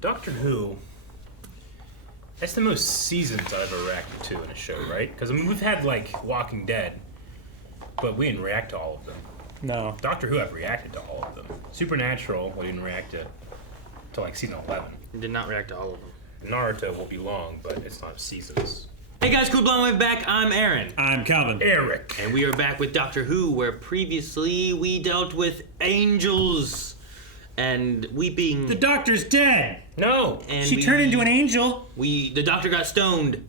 Doctor Who, that's the most seasons I've ever reacted to in a show, right? Because, I mean, we've had, like, Walking Dead, but we didn't react to all of them. No. Doctor Who, I've reacted to all of them. Supernatural, we didn't react to like, season 11. We did not react to all of them. Naruto will be long, but it's not seasons. Hey guys, cool blowing back. I'm Aaron. I'm Calvin. Eric. And we are back with Doctor Who, where previously we dealt with angels and weeping. The Doctor's dead. No. And She turned into an angel. The Doctor got stoned.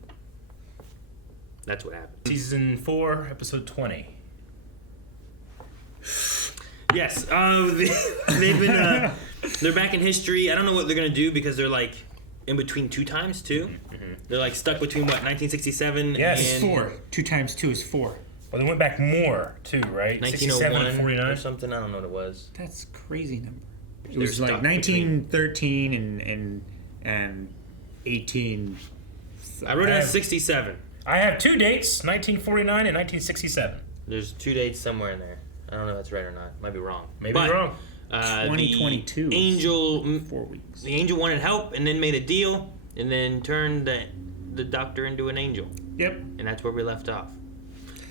That's what happened. Season 4, episode 20. Yes, they've been. They're back in history. I don't know what they're gonna do because they're like in between two times too. Mm-hmm. They're like stuck between what 1967 Yes. and 4. 2 times 2 is 4. Well, they went back more too, right? 1901 and 49 or something. I don't know what it was. That's a crazy number. It They're was like stuck 1913 and 18. I wrote it as 67. I have two dates: 1949 and 1967. There's 2 dates somewhere in there. I don't know if that's right or not. Might be wrong. Maybe wrong. 2022. The angel. 4 weeks. The angel wanted help and then made a deal and then turned the Doctor into an angel. Yep. And that's where we left off.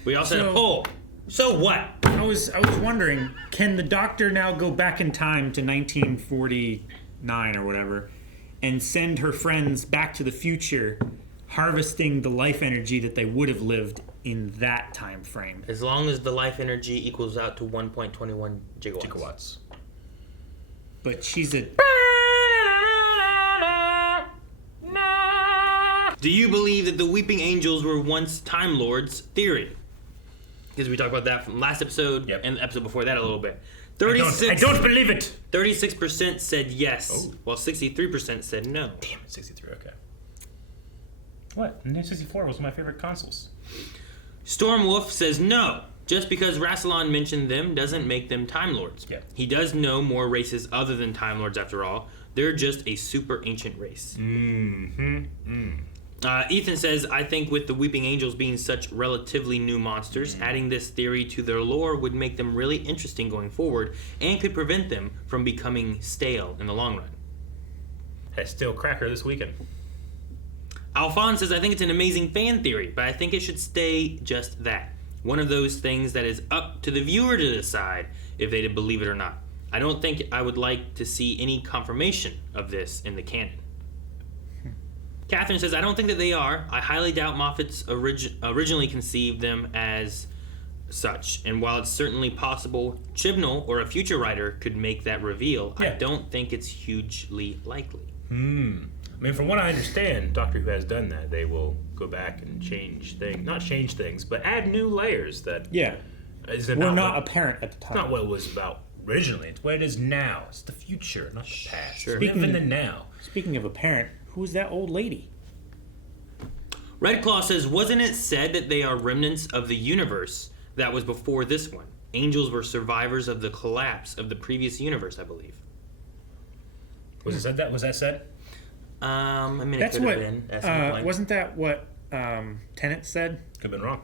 We also had a So- poll. So what? I was wondering, can the Doctor now go back in time to 1949 or whatever and send her friends back to the future, harvesting the life energy that they would have lived in that time frame? As long as the life energy equals out to 1.21 gigawatts. But she's a... Do you believe that the Weeping Angels were once Time Lords? Theory. Because we talked about that from last episode and the episode before that a little bit. I don't believe it. 36% said yes, while 63% said no. Damn it, 63. Okay. What? Nintendo 64 was my favorite consoles. Stormwolf says no. Just because Rassilon mentioned them doesn't make them Time Lords. Yeah. He does know more races other than Time Lords after all. They're just a super ancient race. Ethan says, I think with the Weeping Angels being such relatively new monsters, adding this theory to their lore would make them really interesting going forward and could prevent them from becoming stale in the long run. Had a stale cracker this weekend. Alphonse says, I think it's an amazing fan theory, but I think it should stay just that. One of those things that is up to the viewer to decide if they believe it or not. I don't think I would like to see any confirmation of this in the canon. Catherine says, I don't think that they are. I highly doubt Moffat's originally conceived them as such. And while it's certainly possible Chibnall or a future writer could make that reveal, I don't think it's hugely likely. I mean, from what I understand, Doctor Who has done that. They will go back and change things. Not change things, but add new layers that... Yeah. Were not apparent at the time. It's not what it was about originally. It's what it is now. It's the future, not the past. Sure. Live in the now. Speaking of apparent, who's that old lady? Red Claw says, wasn't it said that they are remnants of the universe that was before this one? Angels were survivors of the collapse of the previous universe, I believe. Was it said that? Was that said? I mean, That's it could what. have been. At some point. Wasn't that what Tennant said? Could have been wrong.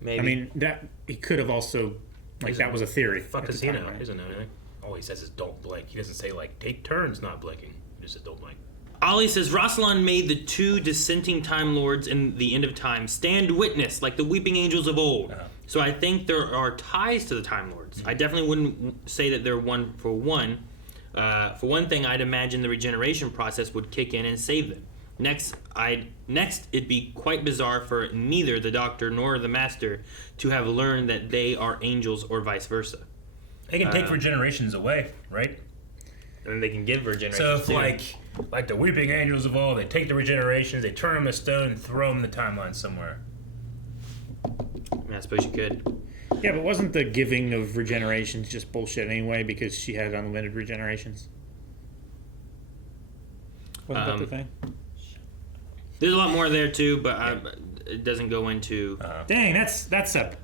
Maybe. I mean, that he could have also, like, that was a theory. Fuck at does the he time, know? right? He doesn't know anything. All he says is don't blink. He doesn't say, like, take turns not blinking. He just says don't blink. Ollie says, Rassilon made the two dissenting Time Lords in the end of time stand witness like the Weeping Angels of old. So I think there are ties to the Time Lords. I definitely wouldn't say that they're one for one. For one thing, I'd imagine the regeneration process would kick in and save them. Next, it'd be quite bizarre for neither the Doctor nor the Master to have learned that they are angels or vice versa. They can take regenerations away, right? And they can give regeneration. So if, like the Weeping Angels of all, they take the regenerations, they turn them to stone, and throw them in the timeline somewhere. I suppose you could. Yeah, but wasn't the giving of regenerations just bullshit anyway because she had unlimited regenerations? Wasn't that the thing? There's a lot more there too, but it doesn't go into... Dang, that's a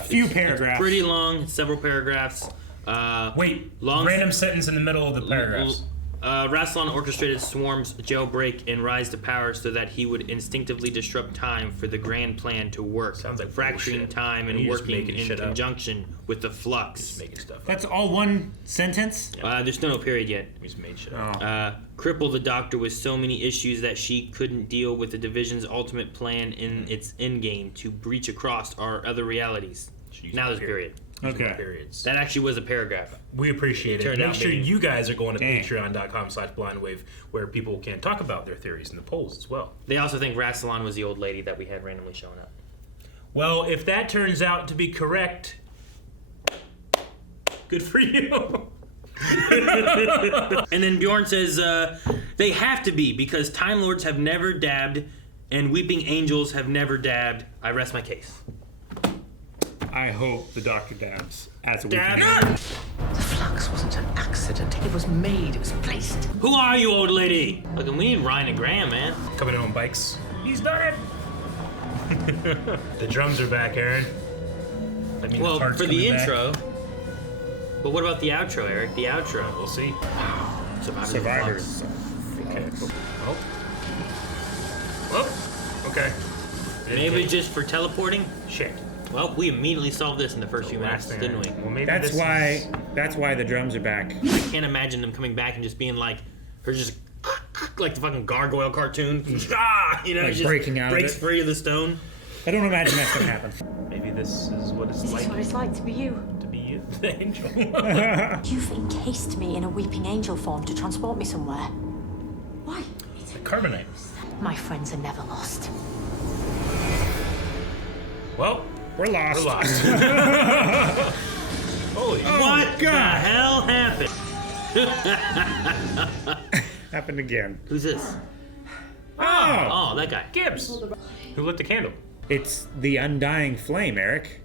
few paragraphs. It's pretty long, several paragraphs. Wait, random sentence in the middle of the paragraphs. Rassilon orchestrated Swarm's jailbreak and rise to power so that he would instinctively disrupt time for the grand plan to work. Sounds like fracturing bullshit. time and You're just working making in shit up. conjunction with the Flux. Just making stuff up. That's all one sentence? There's still no period yet. We just made shit up. Oh. Cripple the Doctor with so many issues that she couldn't deal with the Division's ultimate plan in its endgame to breach across our other realities. Now there's a period. Okay. Periods. That actually was a paragraph. We appreciate it. Turned Make out sure being- you guys are going to Dang. patreon.com/blindwave where people can talk about their theories in the polls as well. They also think Rassilon was the old lady that we had randomly showing up. Well, if that turns out to be correct, good for you. And then Bjorn says, they have to be because Time Lords have never dabbed and Weeping Angels have never dabbed. I rest my case. I hope the Doctor dabs as a Dab. weekend. The flux wasn't an accident. It was made. It was placed. Who are you, old lady? Look, we need Ryan and Graham, man. Coming in on bikes. He's done it. The drums are back, Aaron. I mean, Well, parts for the coming back. intro. But what about the outro, Eric? The outro. We'll see. Survivors. Okay. Oh. Well, okay. Maybe just for teleporting? Shit. Well, we immediately solved this in the first few minutes, Last thing didn't we? Well, maybe That's this why. That's why the drums are back. I can't imagine them coming back and just being like, her just like the fucking gargoyle cartoon. Ah, you know, Like just breaking out of breaks it. free of the stone. I don't imagine that's gonna happen. Maybe this is what it's This like is what it's like to be you. to be you, the angel. You've encased me in a weeping angel form to transport me somewhere. Why? Carbonite. My friends are never lost. Well, We're lost. we're lost. Holy What the God. hell happened? Happened again. Who's this? Oh! Oh, that guy. Gibbs. Who lit the candle? It's the undying flame, Eric.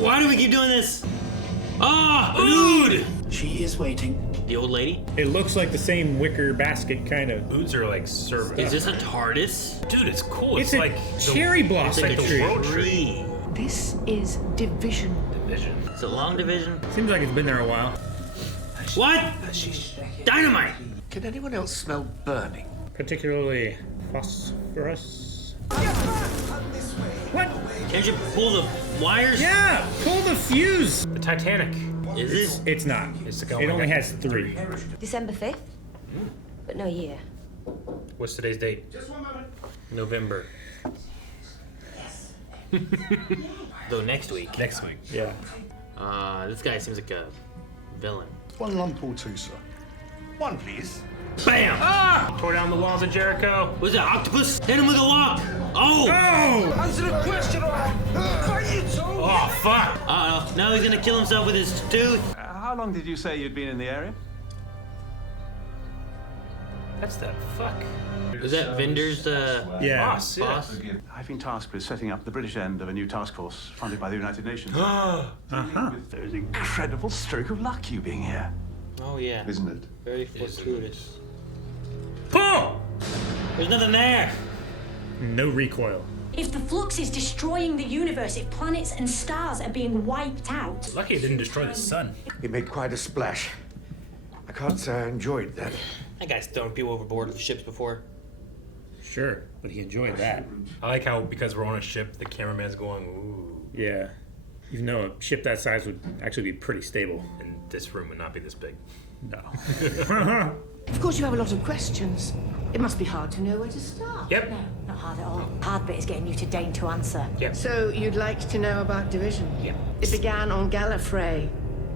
Why do we keep doing this? Oh, dude! She is waiting. The old lady? It looks like the same wicker basket, kind of. Boots are like serving. Is this a TARDIS? Dude, it's cool. It's It's, a like cherry the, blossom it's like tree. the world tree. Tree. This is division. Division. Is it long division? Seems like it's been there a while. What? Dynamite! Can anyone else smell burning? Particularly phosphorus. What? Can't you pull the wires? Yeah! Pull the fuse! The Titanic. Is this? It's not. It's It only has 3. December 5th? But no year. What's today's date? November. Though next week. Next week. Yeah. This guy seems like a villain. One lump or two, sir. One, please. BAM! Tore down the walls of Jericho. Was that octopus? Hit him with a walk! Oh! Oh! Oh, fuck. Uh-oh. Now he's gonna kill himself with his tooth. How long did you say you'd been in the area? That's the fuck. Was that Vinder's, Yeah. Boss, yeah. boss? I've been tasked with setting up the British end of a new task force funded by the United Nations. Uh-huh. With those incredible stroke of luck you being here. Oh, yeah. Isn't it? Very fortuitous. Boom! There's nothing there! No recoil. If the flux is destroying the universe, if planets and stars are being wiped out, Lucky it didn't destroy the sun. It made quite a splash. I can't say I enjoyed that. That guy's thrown people overboard with ships before. Sure, but he enjoyed that. I like how, because we're on a ship, the cameraman's going, ooh. Yeah. Even though a ship that size would actually be pretty stable. And this room would not be this big. No. Of course, you have a lot of questions. It must be hard to know where to start. Yep. no, not hard at all. Hard bit is getting you to deign to answer. Yep. So, you'd like to know about division? Yep. It began on Gallifrey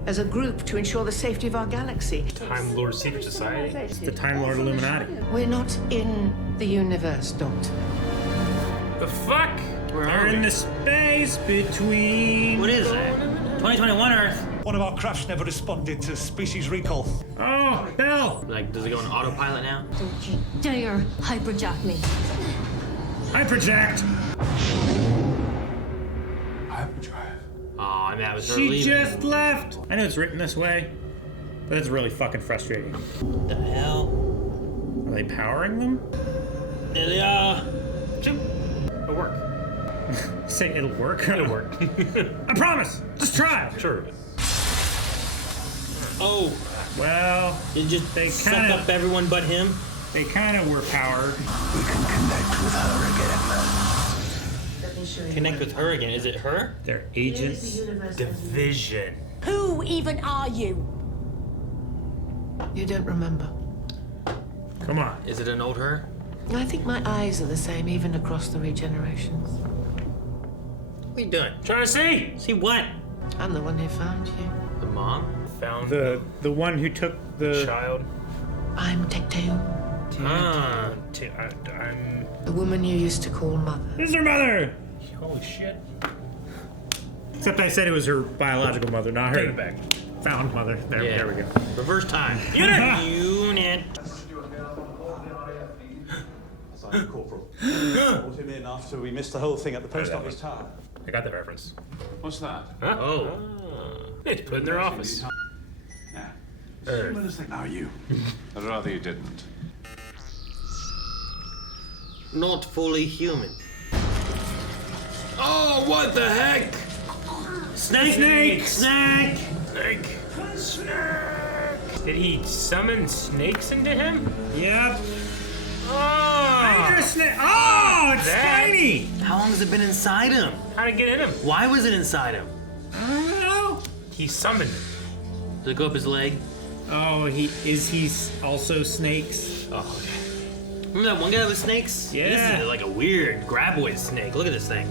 as a group to ensure the safety of our galaxy. Time Lord Secret Society. It's the Time Lord Illuminati. We're not in the universe, Doctor. The fuck? Where We're are in we? the space between. What is that? 2021 Earth. One of our crafts never responded to species recall. Oh, Bell! Like, does it go on autopilot now? Don't you dare hyperjack me. Hyperjacked! Oh, and that was her She leaving. just left! I know it's written this way, but it's really fucking frustrating. What the hell? Are they powering them? There they are. It'll work. Say it'll work? It'll work. I promise! Just try! Sure. Oh, Well, It just They suck kinda- up everyone but him. they kind of were powered. We can connect with her again. Connect with her again. Is it her? They're agents. Division. Who even are you? You don't remember. Come on. Is it an old her? I think my eyes are the same even across the regenerations. What are you doing? Trying to see. See what? I'm the one who found you. The mom? Found The one who took the child. I'm Tecteo, Ah. I'm. the woman you used to call mother. This is her mother. Holy shit. Except I said it was her biological mother, not Take her it back. found mother. There we go. Reverse time. Unit. Sergeant Corporal. Brought him in after we missed the whole thing at the post office tower. I got the reference. What's that? Huh? Oh. It's put in their office. Human as they are you. I'd rather you didn't. Not fully human. Oh, what the heck? Snake! Snake! Snake! Snake. Snake. Did he summon snakes into him? Yep. Oh. Hydra snake. Oh, it's That- tiny. How long has it been inside him? How'd it get in him? Why was it inside him? I don't know. He summoned it. Did it go up his leg? Oh, he's also snakes. Oh, okay. Remember that one guy with snakes? Yeah. This is like a weird graboid snake. Look at this thing.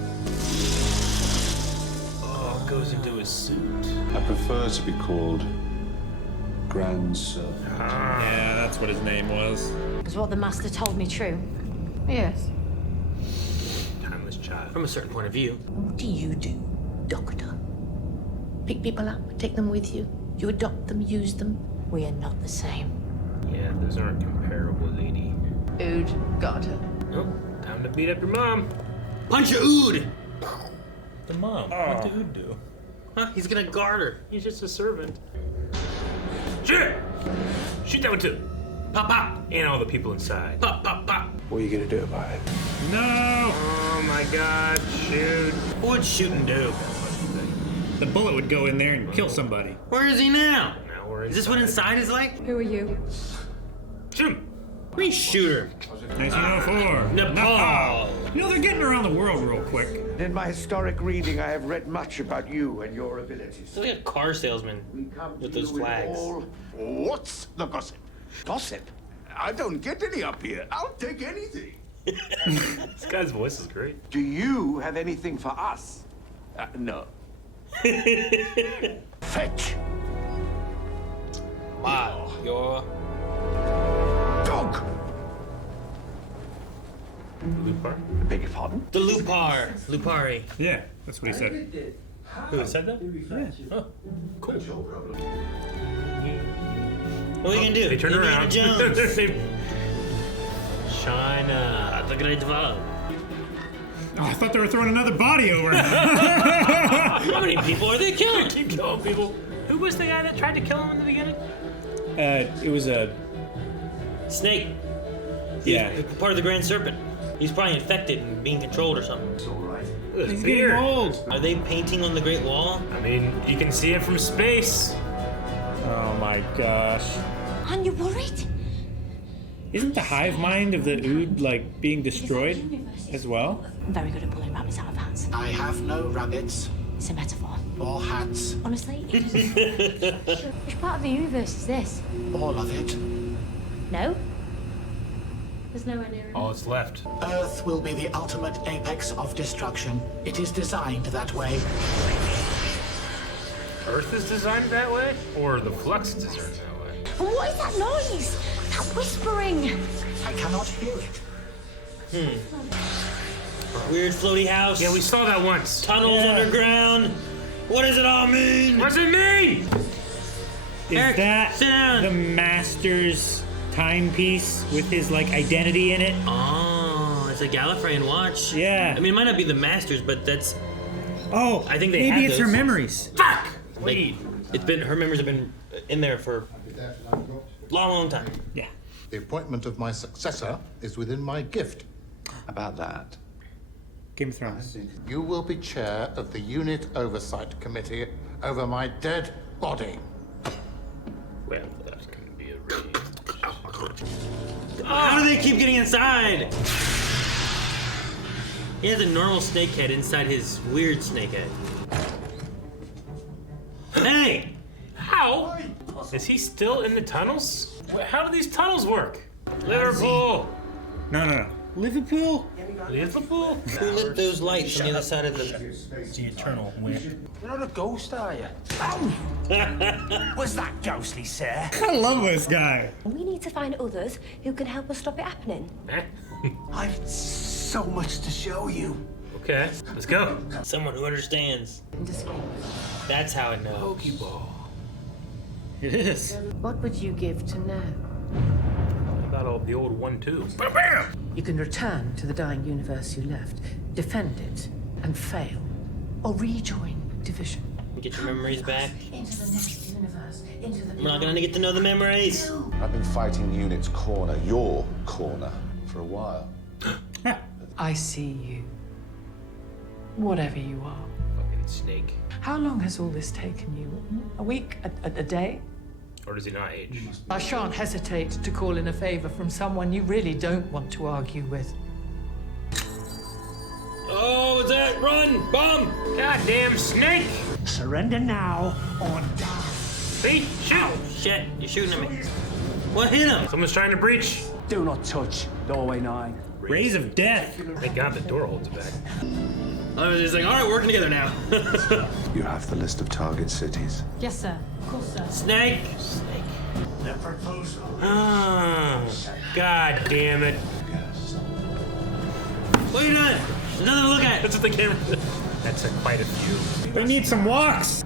Oh, it goes into his suit. I prefer to be called Grand Serpent. Yeah, that's what his name was. Was what the master told me true? Yes. Timeless child. From a certain point of view. What do you do, Doctor? Pick people up, take them with you. You adopt them, use them. We are not the same. Yeah, those aren't comparable, lady. Ood, got her. Oh, time to beat up your mom. Punch a ood! The mom. What did Ood do? Huh? He's gonna guard her. He's just a servant. Shoot! Shoot that one too. Pop, pop! And all the people inside. Pop, pop, pop. What are you going to do about it? No. Oh my god, shoot. What'd shoot and do? The bullet would go in there and kill somebody. Where is he now? Now we're Is this what inside his leg? Who are you? Shoot him. We shoot her. 1904. Nepal. You know, they're getting around the world real quick. In my historic reading, I have read much about you and your abilities. It's like a car salesman with those flags. What's the gossip? Gossip? I don't get any up here. I'll take anything. This guy's voice is great. Do you have anything for us? No. Fetch! Wow, you're... Dog! Lupar? I beg your pardon? The Lupar. Lupari. Yeah, that's what he said. Who said that? Oh, cool. What are you gonna do? They turned Indiana around. Jones. China. The Great Wall. Oh, I thought they were throwing another body over. How many people are they killing? Keep killing people. Who was the guy that tried to kill him in the beginning? It was a... Snake. Yeah. He's part of the Grand Serpent. He's probably infected and being controlled or something. He's getting old. Are they painting on the Great Wall? I mean, you can see it from space. Oh my gosh. Aren't you worried? Isn't the hive mind of the Ood, like, being destroyed as well? I'm very good at pulling rabbits out of hats. I have no rabbits It's a metaphor. or hats. Honestly, which part of the universe is this? All of it. No? There's nowhere near it. All that's left. Earth will be the ultimate apex of destruction. It is designed that way. Earth is designed that way? Or the Flux is designed that way? And what is that noise? That whispering? I cannot hear it. Weird floaty house. Yeah, we saw that once. Tunnels underground. What does it all mean? What does it mean? Is Eric, that sit down. the Master's timepiece with his, like, identity in it? Oh, it's a Gallifreyan watch. Yeah. I mean, it might not be the Masters, but that's... Oh, I think they maybe have it's her those. memories. Fuck! Like, Wait. it's been... Her memories have been in there for a long time. Yeah. The appointment of my successor is within my gift. About that. Game of Thrones. You will be chair of the Unit Oversight Committee over my dead body. Well, How do they keep getting inside? He has a normal snake head inside his weird snake head. Hey! How? Is he still in the tunnels? How do these tunnels work? Liverpool! No. Liverpool? Liverpool? Who lit those lights on the other side of the... It's the eternal wimp. You're not a ghost, are you? Was that ghostly, sir? I love this guy. We need to find others who can help us stop it happening. I've so much to show you. Okay, let's go. Someone who understands. That's how it knows. Pokeball. It is. What would you give to know? About all the old 1-2s. Bam! You can return to the dying universe you left, defend it, and fail, or rejoin division. Get your memories back. Into the next universe, into the We're not gonna get to know the memories. I've been fighting Unit's corner, your corner, for a while. I see you. Whatever you are. Fucking snake. How long has all this taken you? A week? A day? Or does he not age? I shan't hesitate to call in a favor from someone you really don't want to argue with. Oh, what's that? Run! Bomb! Goddamn snake! Surrender now or die. See? Shoot! Oh, shit, you're shooting at me. What hit him? Someone's trying to breach. Do not touch doorway 9. Rays of death. Thank God the door holds it back. I was just like, all right, working together now. You have the list of target cities. Yes, sir. Of course, sir. Snake. The proposal. Oh, God damn it. What are you doing? There's nothing to look at. That's what the camera. That's quite a few. We need some walks.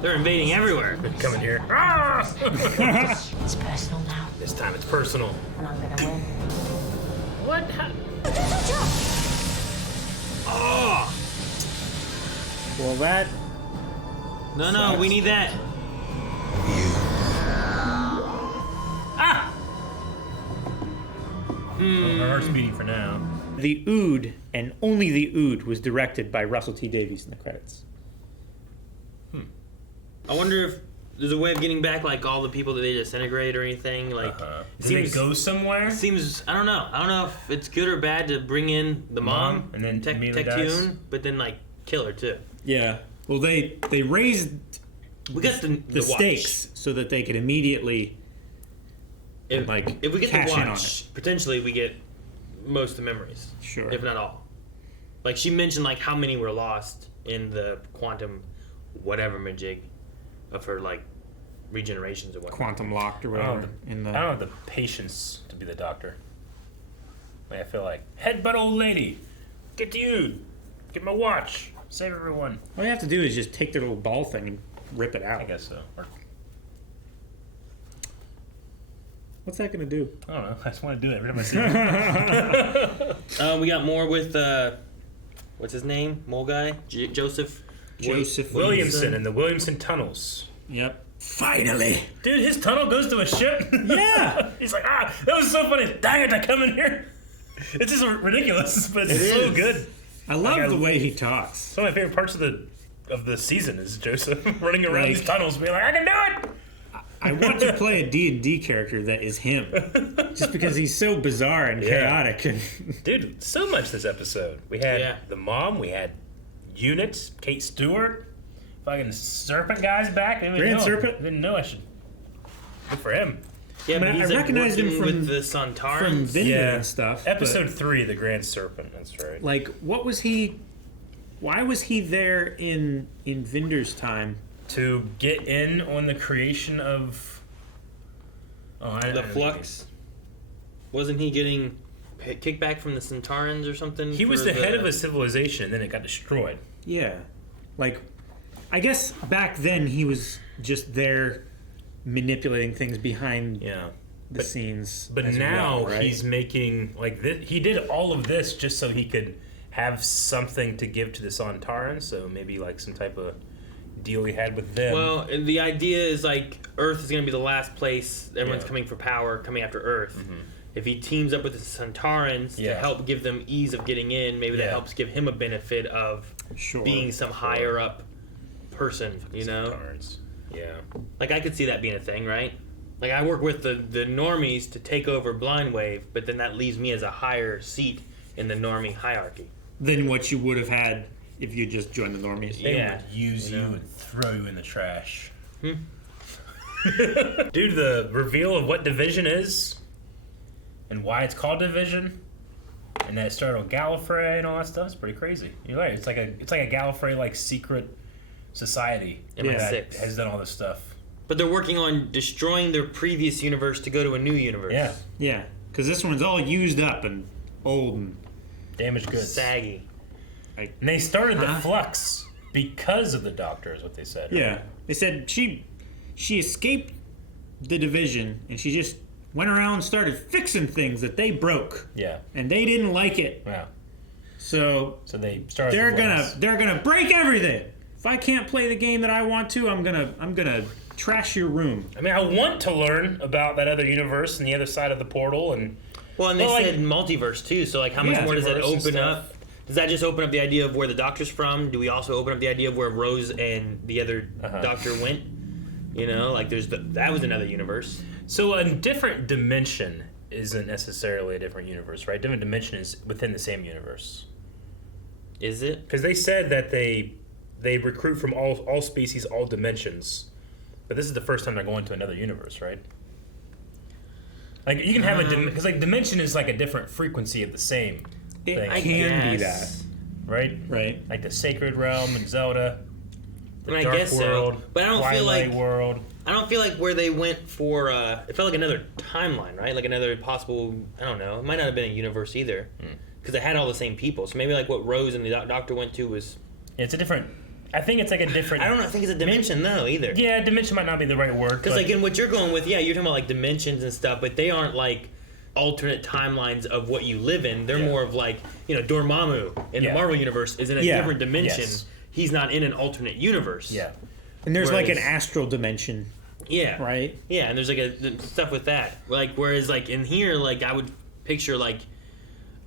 They're invading everywhere. They're coming here. Ah! It's personal now, This time it's personal. and I'm gonna win. What? Oh! Well, that. No, we need that. Ah! Well, our heart's beating for now. The Ood, and only the Ood, was directed by Russell T Davies in the credits. I wonder if there's a way of getting back like all the people that they disintegrate or anything. Like, Does it go somewhere? It seems I don't know if it's good or bad to bring in the mom and then Tech immediately dies? Tune, but then like kill her too. Yeah. Well, they raised We got the watch. stakes so that they could immediately If we get cash the in on watch, potentially we get most of the memories. Sure. If not all. Like she mentioned like how many were lost in the quantum whatever majig of her like regenerations or whatnot. quantum locked or whatever. I don't have the patience to be the doctor. Like, I feel like, headbutt old lady, get to you, get my watch, save everyone. All you have to do is just take their little ball thing and rip it out. I guess so. Or, What's that going to do? I don't know. I just want to do it every time I see it. We got more with what's his name? Mole guy? Joseph Williamson and the Williamson tunnels. Yep. Finally. Dude, his tunnel goes to a ship. Yeah. He's like, that was so funny. Dang it, I come in here. It's just ridiculous, but it's so good. I love the way he talks. Some of my favorite parts of the season is Joseph running around Like- these tunnels, being like, I can do it. I want to play a D&D character that is him. Just because he's so bizarre and chaotic. And Dude, so much this episode. We had the mom, we had Unit, Kate Stewart, fucking Serpent guy's back. Grand Serpent? Didn't know I should. Good for him. Yeah, but he's I recognized him working from with the Santarans. from Vinegar and stuff. Episode 3, the Grand Serpent. That's right. Like, what was he? Why was he there in Vinder's time? To get in on the creation of the Flux. Wasn't he getting kicked back from the Santarans or something? He was the head of a civilization, and then it got destroyed. Yeah, like, I guess back then he was just there manipulating things behind the scenes. But as now well, right? he's making like this. He did all of this just so he could have something to give to the Santarans. So maybe like some type of deal he had with them. Well, and the idea is like Earth is going to be the last place everyone's coming for power, coming after Earth. Mm-hmm. If he teams up with the Santarans to help give them ease of getting in, maybe that helps give him a benefit of being some higher up person, you know? Santarans. Yeah. Like I could see that being a thing, right? Like, I work with the normies to take over Blind Wave, but then that leaves me as a higher seat in the normie hierarchy. Than what you would have had if you just joined the normies. They would use you and throw you in the trash. Dude, the reveal of what Division is and why it's called Division, and that it started with Gallifrey and all that stuff is pretty crazy. You're right. It's like a Gallifrey like secret society that has done all this stuff. But they're working on destroying their previous universe to go to a new universe. Yeah. Yeah, because this one's all used up and old and damaged goods. Saggy. And they started the Flux because of the Doctor, is what they said. Yeah. They said she escaped the Division and she just went around and started fixing things that they broke. Yeah. And they didn't like it. Yeah. So they started they're gonna break everything. If I can't play the game that I want to, I'm gonna trash your room. I mean, I want to learn about that other universe and the other side of the portal, and they said multiverse too. So like, how much more does that open up? Does that just open up the idea of where the Doctor's from? Do we also open up the idea of where Rose and the other Doctor went? You know, like that was another universe. So a different dimension isn't necessarily a different universe, right? Different dimension is within the same universe. Is it? Because they said that they recruit from all species, all dimensions. But this is the first time they're going to another universe, right? Like, you can have because like dimension is like a different frequency of the same thing. It can be that. Right? Right. Like the Sacred Realm and Zelda. The Dark World, so. But I don't feel like World. I don't feel like where they went for it felt like another timeline, right? Like another possible, I don't know. It might not have been a universe either. Because it had all the same people. So maybe like what Rose and the Doctor went to was... It's a different... I think it's like a different... I don't think it's a dimension, though, either. Yeah, dimension might not be the right word. Because, like, in what you're going with, you're talking about, like, dimensions and stuff, but they aren't, like, alternate timelines of what you live in. They're more of, like, Dormammu in the Marvel Universe is in a different dimension. Yes. He's not in an alternate universe. Yeah. And there's, like, an astral dimension. Yeah. Right? Yeah, and there's, like, stuff with that. Like, whereas, like, in here, like, I would picture, like,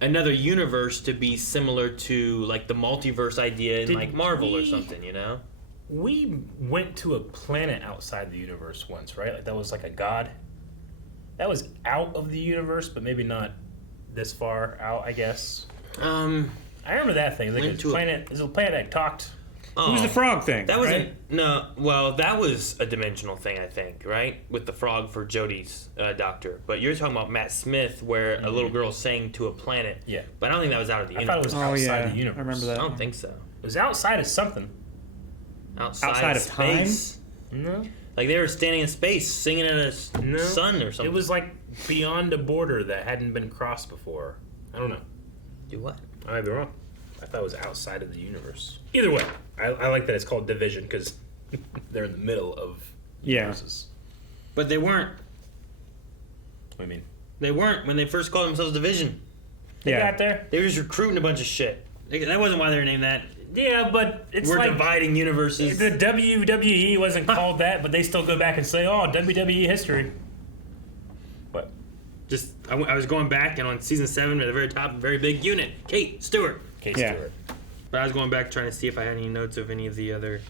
another universe to be similar to like the multiverse idea in like Marvel or something, you know? We went to a planet outside the universe once, right? Like that was like a god. That was out of the universe, but maybe not this far out, I guess. I remember that thing. Like a planet. There's a planet that talked. It was the frog thing. That wasn't that was a dimensional thing, I think, right? With the frog for Jodie's Doctor. But you're talking about Matt Smith, where a little girl sang to a planet. Yeah. But I don't think that was out of the universe. I thought it was outside the universe. I remember that. I don't think so. It was outside of something. Outside of space. Time? No. Like they were standing in space singing at a sun or something. It was like beyond a border that hadn't been crossed before. I don't know. Do what? I might be wrong. I thought it was outside of the universe. Either way, I like that it's called Division because they're in the middle of universes. But they weren't. What do you mean? They weren't when they first called themselves Division. They got there. They were just recruiting a bunch of shit. That wasn't why they were named that. Yeah, but it's we're like dividing universes. The WWE wasn't called that, but they still go back and say, "Oh, WWE history." What? Just I was going back and on season 7 at the very top, very big unit, Kate Stewart. Stewart. But I was going back trying to see if I had any notes of any of the other.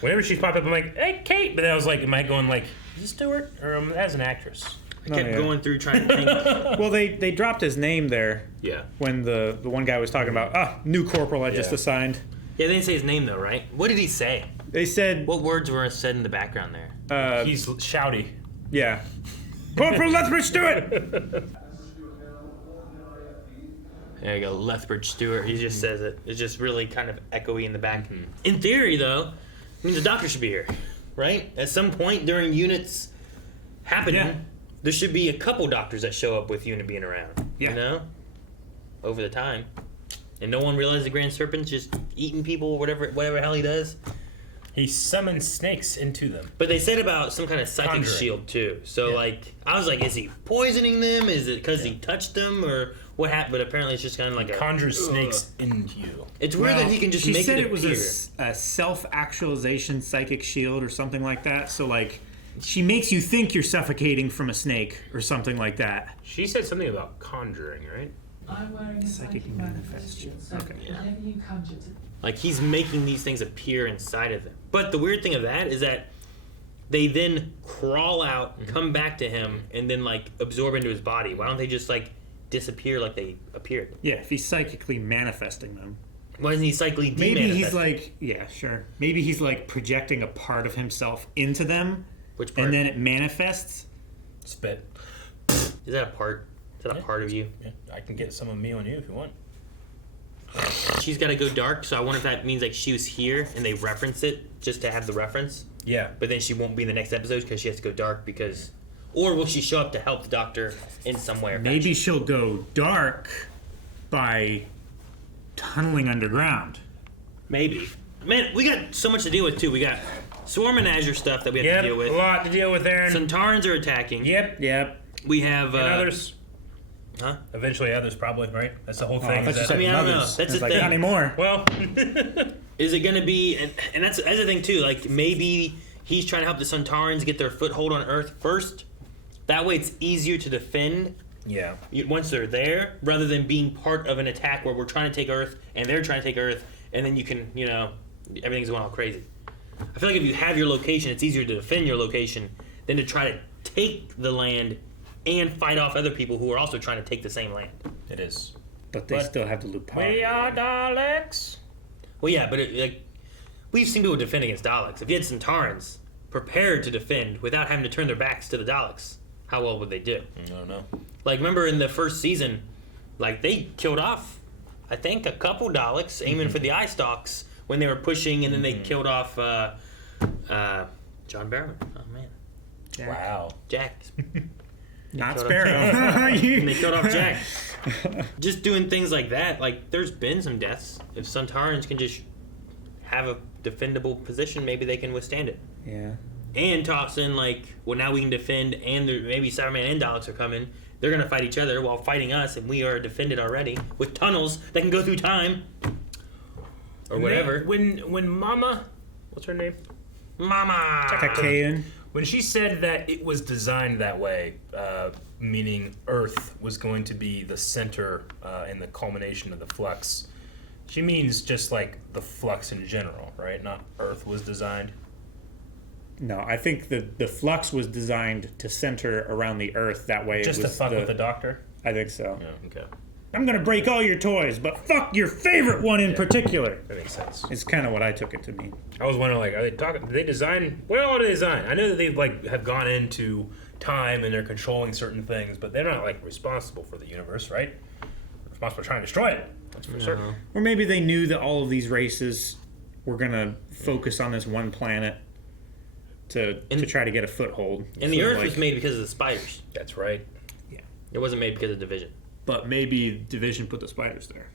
Whenever she's popped up, I'm like, "Hey, Kate!" But then I was like, "Am I going like, is it Stewart or as an actress?" I kept going through trying to think. Well, they dropped his name there. Yeah. When the one guy was talking about new corporal I just assigned. Yeah, they didn't say his name though, right? What did he say? They said what words were said in the background there? He's shouty. Yeah. Corporal Lethbridge Stewart. There you go, Lethbridge Stewart. He just says it. It's just really kind of echoey in the back. Mm-hmm. In theory, though, I mean the Doctor should be here, right? At some point during units happening, there should be a couple Doctors that show up with unit being around. Yeah. You know, over the time. And no one realized the Grand Serpent's just eating people, whatever hell he does. He summons snakes into them. But they said about some kind of psychic shield too. So like, I was like, is he poisoning them? Is it because he touched them or what happened? But apparently it's just kind of like conjures snakes into you. It's weird that he can just make it appear. She said it was a self-actualization psychic shield or something like that. So like, she makes you think you're suffocating from a snake or something like that. She said something about conjuring, right? I'm wearing a psychic manifest. Okay. Yeah. Like he's making these things appear inside of them. But the weird thing of that is that they then crawl out, come back to him, and then like absorb into his body? Why don't they just like disappear like they appeared? Yeah, if he's psychically manifesting them. Why isn't he psychically demanifesting? Maybe he's like, yeah, sure. Maybe he's like projecting a part of himself into them. Which part? And then it manifests. Spit. Is that a part? Is that a part of you? Yeah, I can get some of me on you if you want. She's got to go dark, so I wonder if that means like she was here and they reference it just to have the reference. Yeah. But then she won't be in the next episode because she has to go dark because... Or will she show up to help the Doctor in some way? Or Maybe she'll go dark by tunneling underground. Maybe. Man, we got so much to deal with, too. We got Swarm and Azure stuff that we have to deal with. A lot to deal with, Aaron. Centaurans are attacking. Yep. We have... and others. Huh? Eventually others, probably, right? That's the whole thing. I mean, I don't know. That's the thing. Not anymore. Well... Is it going to be... And that's the thing, too. Like, maybe he's trying to help the Centaurans get their foothold on Earth first. That way it's easier to defend. Yeah. Once they're there, rather than being part of an attack where we're trying to take Earth and they're trying to take Earth, and then you can, everything's going all crazy. I feel like if you have your location, it's easier to defend your location than to try to take the land and fight off other people who are also trying to take the same land. It is. But they still have to loot power. We are Daleks. Well, yeah, but we've seen people defend against Daleks. If you had Centaurans prepared to defend without having to turn their backs to the Daleks, how well would they do? I don't know. Like, remember in the first season, like, they killed off, I think, a couple Daleks aiming for the eye stalks when they were pushing, and then they killed off John Barrowman. Oh, man. Jack. Wow. Jack. Not Sparrow. And they killed off Jack. Just doing things like that, like, there's been some deaths. If Centaurans can just have a defendable position, maybe they can withstand it. Yeah. And toss in, like, well, now we can defend, and maybe Cyberman and Daleks are coming. They're going to fight each other while fighting us, and we are defended already with tunnels that can go through time. Or whatever. When Mama... What's her name? Mama! Takayan. When she said that it was designed that way, meaning Earth was going to be the center and the culmination of the Flux, she means just like the Flux in general, right? Not Earth was designed. No, I think the Flux was designed to center around the Earth. That way Just it was to fuck with the Doctor? I think so. Yeah, okay. I'm going to break all your toys, but fuck your favorite one in particular. That makes sense. It's kind of what I took it to mean. I was wondering, like, are they talking? Do they design? What all do they design? I know that they have gone into time and they're controlling certain things, but they're not responsible for the universe, right? They're responsible for trying to destroy it. That's for certain. Or maybe they knew that all of these races were going to focus on this one planet to try to get a foothold. And the Earth was made because of the spiders. That's right. Yeah. It wasn't made because of Division. But maybe Division put the spiders there.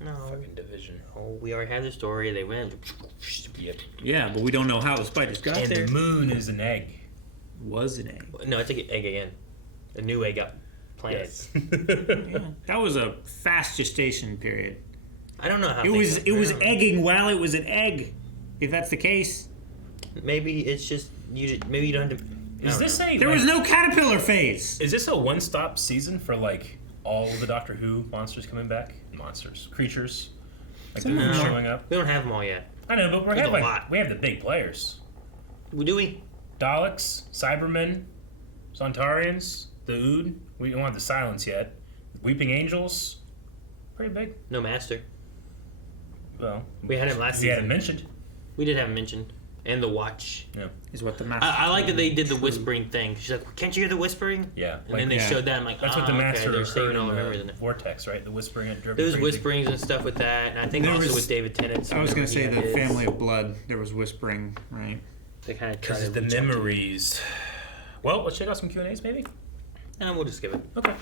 No. Fucking Division. Oh, we already had the story. They went. Yep. Yeah, but we don't know how the spiders got And there. the moon is an egg. Was an egg. No, it's an egg again. A new egg got planted. Yes. Yeah, that was a fast gestation period. I don't know how It was egging while it was an egg. If that's the case. Maybe it's just maybe you don't have to. Is this a? There was no caterpillar phase. Is this a one-stop season for all of the Doctor Who monsters coming back? Creatures, like they're showing up. We don't have them all yet. I know, but we have the big players. Do we? Daleks, Cybermen, Centaurians, the Ood. We don't have the Silence yet. Weeping Angels, pretty big. No Master. Well, we had him last season. We had him mentioned. We did have him mentioned. And the Watch. Yeah. Is what the Master. I like that they did the whispering thing. She's like, "Can't you hear the whispering?" Yeah. And then they showed that. I'm like, that's what the Master they're saving all the heard memories in in it. Vortex, right? The whispering. There was whisperings and stuff with that, and I think also with David Tennant. I was going to say the Family of Blood. There was whispering, right? They kind of tried to the memories. Well, let's check out some Q&As, maybe. And we'll just skip it. Okay.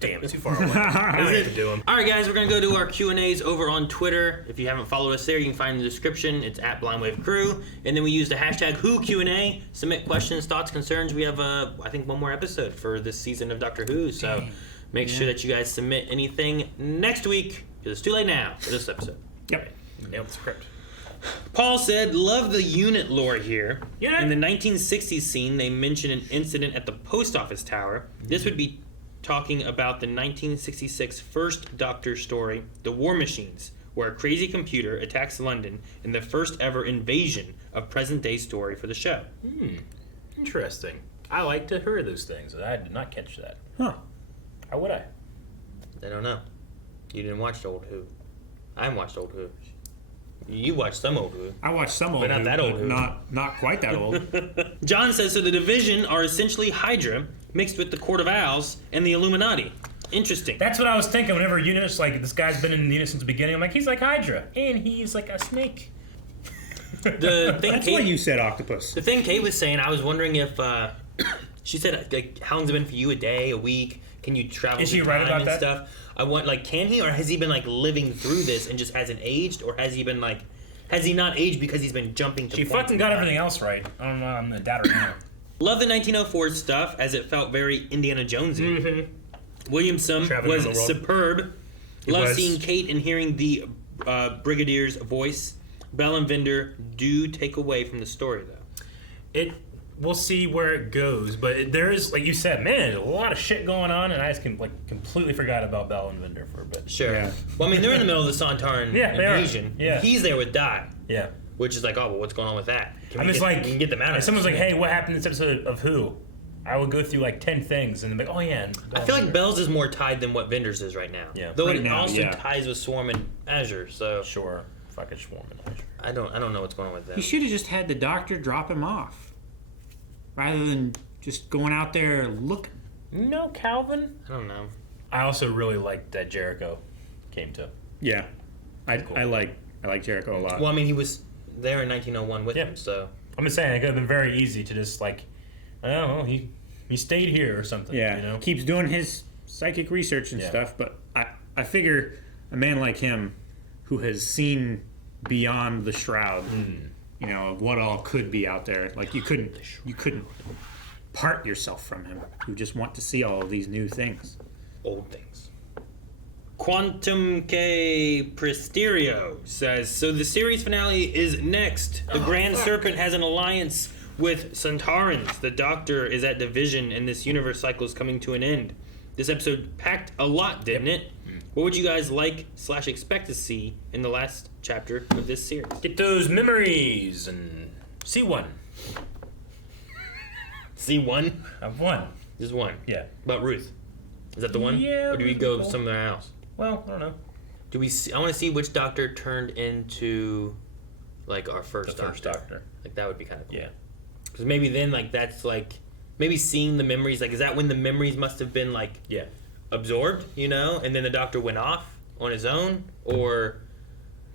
Damn, too far away. Now I have to do them. All right, guys, we're gonna go to our Q&As over on Twitter. If you haven't followed us there, you can find in the description. It's at BlindWaveCrew, and then we use the hashtag WhoQA. Submit questions, thoughts, concerns. We have I think one more episode for this season of Doctor Who, so make sure that you guys submit anything next week because it's too late now for this episode. Yep. Nailed the script. Paul said, "Love the unit lore here. In the 1960s scene, they mention an incident at the post office tower. This would be talking about the 1966 first Doctor story, The War Machines, where a crazy computer attacks London in the first ever invasion of present-day story for the show. Interesting. I like to hear those things. I did not catch that. Huh. How would I? I don't know. You didn't watch Old Who. I haven't watched Old Who. You watched some Old Who. I watched some Old Who, but not that old Who. Not quite that old. John says, so the Division are essentially Hydra mixed with the Court of Owls and the Illuminati. Interesting. That's what I was thinking whenever Unit, like, this guy's been in the unit since the beginning. I'm like, he's like Hydra. And he's like a snake. The thing That's why you said octopus. The thing Kate was saying, I was wondering if, she said, like, how long's it been for you? A day? A week? Can you travel Is she through right time about and that? stuff? I want, like, can he? Or has he been, like, living through this and just hasn't aged? Or has he been, like, has he not aged because he's been jumping to She points fucking in got time? everything else right. I don't know, I'm the dad right now. Love the 1904 stuff as it felt very Indiana Jonesy. Mm-hmm. Williamson Traveling was around the world. superb. He Love was. seeing Kate and hearing the Brigadier's voice. Bell and Vinder do take away from the story, though. We'll see where it goes, but there is, like you said, man, there's a lot of shit going on, and I just completely forgot about Bell and Vinder for a bit. Sure. Yeah. Well, I mean, they're in the middle of the Sontaran Yeah, they are. invasion. Yeah. He's there with Di. Yeah. Which is like, oh, well, what's going on with that? I'm just like, we can get them out of if someone's this. like, hey, what happened in this episode of Who? I would go through like 10 things and then be like, oh yeah. and I feel like Bell's is more tied than what Vinder's is right now. Yeah. Though Right it now, also yeah. ties with Swarm and Azure, so Sure. Fucking Swarm and Azure. I don't know what's going on with He them. should have just had the doctor drop him off, rather than just going out there looking. No, Calvin. I don't know. I also really liked that Jericho came to. Yeah, I like Jericho a lot. Well, I mean, he was there in 1901 with Yeah. him, so I'm just saying, it could have been very easy to just like, I don't know, he stayed here or something. Yeah, You know? keeps doing his psychic research and Yeah. stuff. But I figure a man like him, who has seen beyond the shroud, you know, of what all could be out there. Like you couldn't part yourself from him. You just want to see all of these new things. old things. Quantum K Pristerio says, so the series finale is next. The Grand Serpent has an alliance with Sontarans. The Doctor is at Division, and this universe cycle is coming to an end. This episode packed a lot, didn't it? What would you guys like/expect to see in the last chapter of this series? Get those memories and see one. See one? I've one. Just one. Yeah. About Ruth. Is that the one? Yeah, Or do we Ruth go is cool. somewhere else? Well, I don't know. Do we see, I want to see which Doctor turned into like our first Doctor. Like that would be kind of cool. Yeah. Because maybe then like that's like maybe seeing the memories, like is that when the memories must have been like absorbed, you know, and then the Doctor went off on his own, or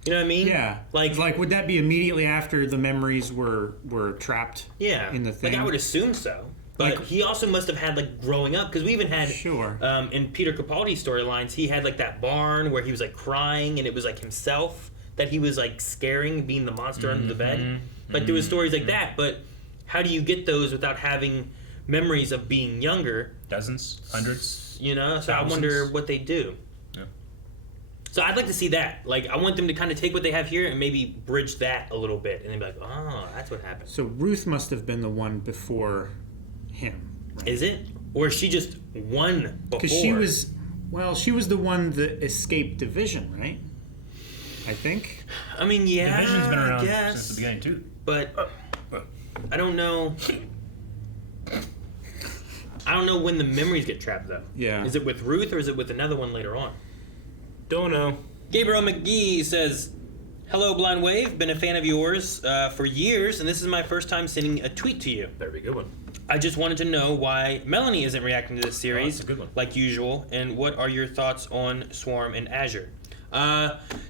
you know what I mean? Yeah. Like would that be immediately after the memories were trapped in the thing? Like I would assume so. But Like- he also must have had like growing up, because we even had Sure. In Peter Capaldi's storylines, he had like that barn where he was like crying, and it was like himself that he was like scaring, being the monster under the bed. Like there was stories like that, but how do you get those without having memories of being younger? Dozens, hundreds. You know, so Thousands. I wonder what they do. Yeah. So I'd like to see that. Like I want them to kind of take what they have here and maybe bridge that a little bit, and then be like, oh, that's what happened. So Ruth must have been the one before him. Right? Is it? Or is she just one before? Because she was the one that escaped Division, right? I think. I mean, yeah. Division's been around yes. since the beginning too. But I don't know. I don't know when the memories get trapped though. Yeah. Is it with Ruth or is it with another one later on? Don't know. Gabriel McGee says, hello, Blind Wave. Been a fan of yours for years, and this is my first time sending a tweet to you. Better be a good one. I just wanted to know why Melanie isn't reacting to this series that's a good one. like usual, and what are your thoughts on Swarm and Azure?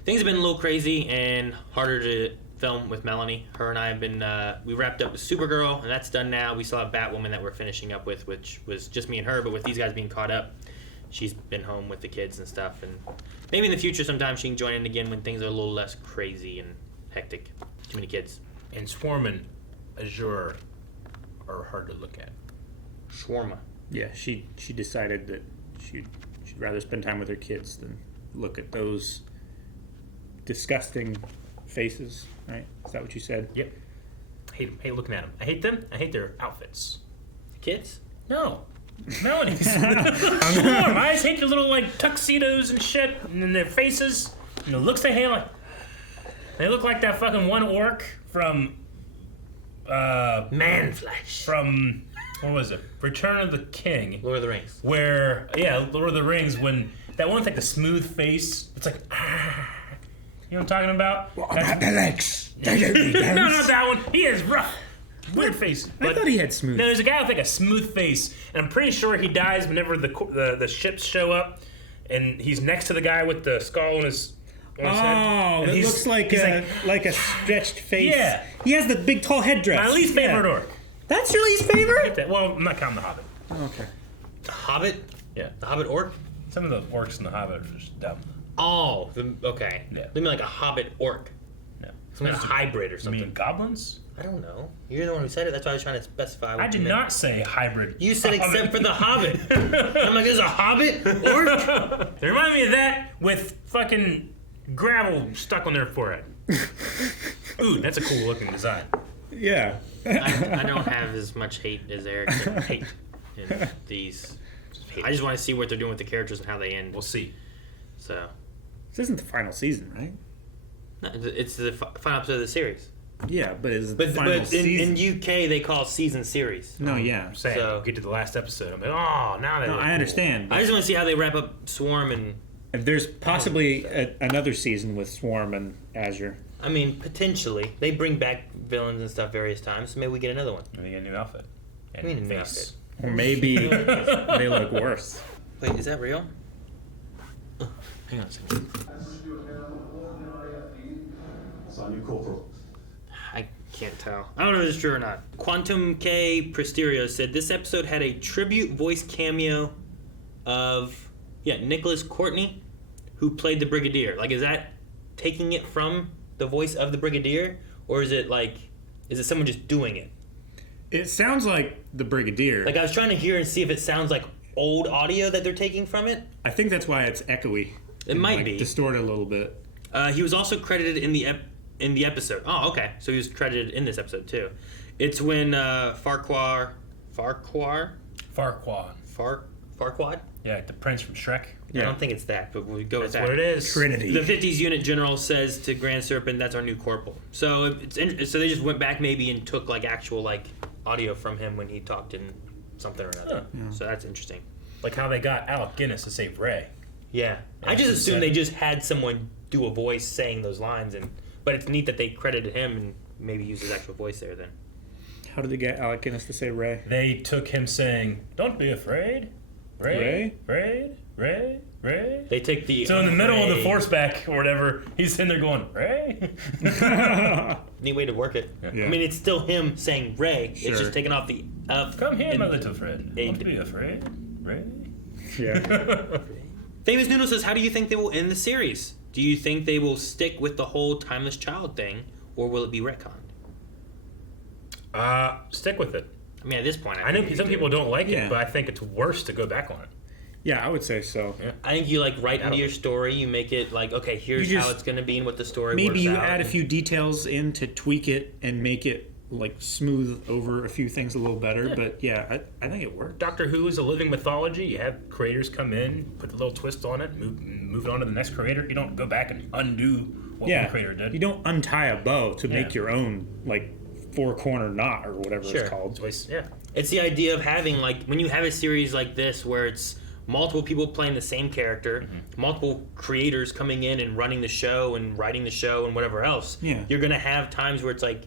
Things have been a little crazy and harder to film with Melanie. Her and I have been, we wrapped up with Supergirl, and that's done now. We still have Batwoman that we're finishing up with, which was just me and her, but with these guys being caught up, she's been home with the kids and stuff, and maybe in the future sometime she can join in again when things are a little less crazy and hectic. Too many kids. And Swarm and Azure are hard to look at. Shawarma. Yeah, she decided that she'd rather spend time with her kids than look at those disgusting faces, right? Is that what you said? Yep. I hate looking at them. I hate them. I hate their outfits. Kids? No. Melodies. Swarm. I just hate their little like tuxedos and shit, and then their faces. You know, looks to him like they look like that fucking one orc from Man Flesh. From what was it? Return of the King. Lord of the Rings. Where Lord of the Rings, when that one with like the smooth face, it's like you know what I'm talking about? What about the legs? No, not that one. He has rough. Weird face. I thought he had smooth. No, there's a guy with like a smooth face, and I'm pretty sure he dies whenever the ships show up, and he's next to the guy with the skull on his head. Oh, it looks like a stretched face. Yeah. He has the big tall headdress. My least favorite orc. That's your least favorite? Well, I'm not counting the Hobbit. Oh, okay. The Hobbit? Yeah. The Hobbit orc? Some of the orcs in the Hobbit are just dumb. Oh, okay. Yeah. They mean like a Hobbit orc. No. Some kind of hybrid or something. You mean goblins? I don't know. You're the one who said it. That's why I was trying to specify what I did not say hybrid. You said except for the Hobbit. I'm like, there's a Hobbit orc? They remind me of that with fucking gravel stuck on their forehead. Ooh, that's a cool looking design. Yeah. I don't have as much hate as Eric can hate in these. I just want to see what they're doing with the characters and how they end. We'll see. So. This isn't the final season, right? No, it's the final episode of the series. Yeah, but is it the final but season? in UK they call season series. No, yeah. I'm saying, So- get to the last episode. I'm like, oh, now they. No, look I cool. understand. I just want to see how they wrap up Swarm and. There's possibly another season with Swarm and Azure. I mean, potentially they bring back villains and stuff various times. So maybe we get another one. And they get a new outfit. And We need a new face. outfit. Or maybe they look worse. Wait, is that real? Oh, hang on a second. It's our new corporal. I can't tell. I don't know if it's true or not. Quantum K Presterio said this episode had a tribute voice cameo of Nicholas Courtney, who played the Brigadier. Like, is that taking it from the voice of the Brigadier, or is it someone just doing it? It sounds like the Brigadier. Like, I was trying to hear and see if it sounds like old audio that they're taking from it. I think that's why it's echoey. It might be distorted a little bit. He was also credited in the episode. Oh, okay. So he was credited in this episode too. It's when Farquaad. Yeah, the prince from Shrek. I don't think it's that, but we'll go with that. That's what it is. Trinity. The 50s unit general says to Grand Serpent, "That's our new corporal." So so they just went back maybe and took like actual like audio from him when he talked in something or another. Huh. So that's interesting. Like how they got Alec Guinness to save Ray. Yeah, I just assumed they just had someone do a voice saying those lines, but it's neat that they credited him and maybe used his actual voice there. Then How did they get Alec Guinness to say Ray? They took him saying, "Don't be afraid, Ray, Ray, Ray, Ray." they take the So in the middle of the force back or whatever, he's sitting there going, "Ray." neat way to work it. Yeah. I mean, it's still him saying Ray. Sure. It's just taking off the Come here, in- my little friend. Don't be afraid, Ray. Yeah. Famous Noodle says, how do you think they will end the series? Do you think they will stick with the whole timeless child thing, or will it be retconned? Stick with it. I mean, at this point, I know some people don't like Yeah. it, but I think it's worse to go back on it. Yeah, I would say so. Yeah. I think you like write into your story. You make it like, okay, here's You how just- it's going to be and what the story. Maybe works you out. add a few details in to tweak it and make it like smooth over a few things a little better. Yeah. But yeah, I think it worked. Doctor Who is a living mythology. You have creators come in, put a little twist on it, move it on to the next creator. You don't go back and undo what one creator did. You don't untie a bow to make Yeah. your own like four-corner knot or whatever Sure. it's called. Yeah. It's the idea of having like when you have a series like this where it's multiple people playing the same character, multiple creators coming in and running the show and writing the show and whatever else. Yeah. You're gonna have times where it's like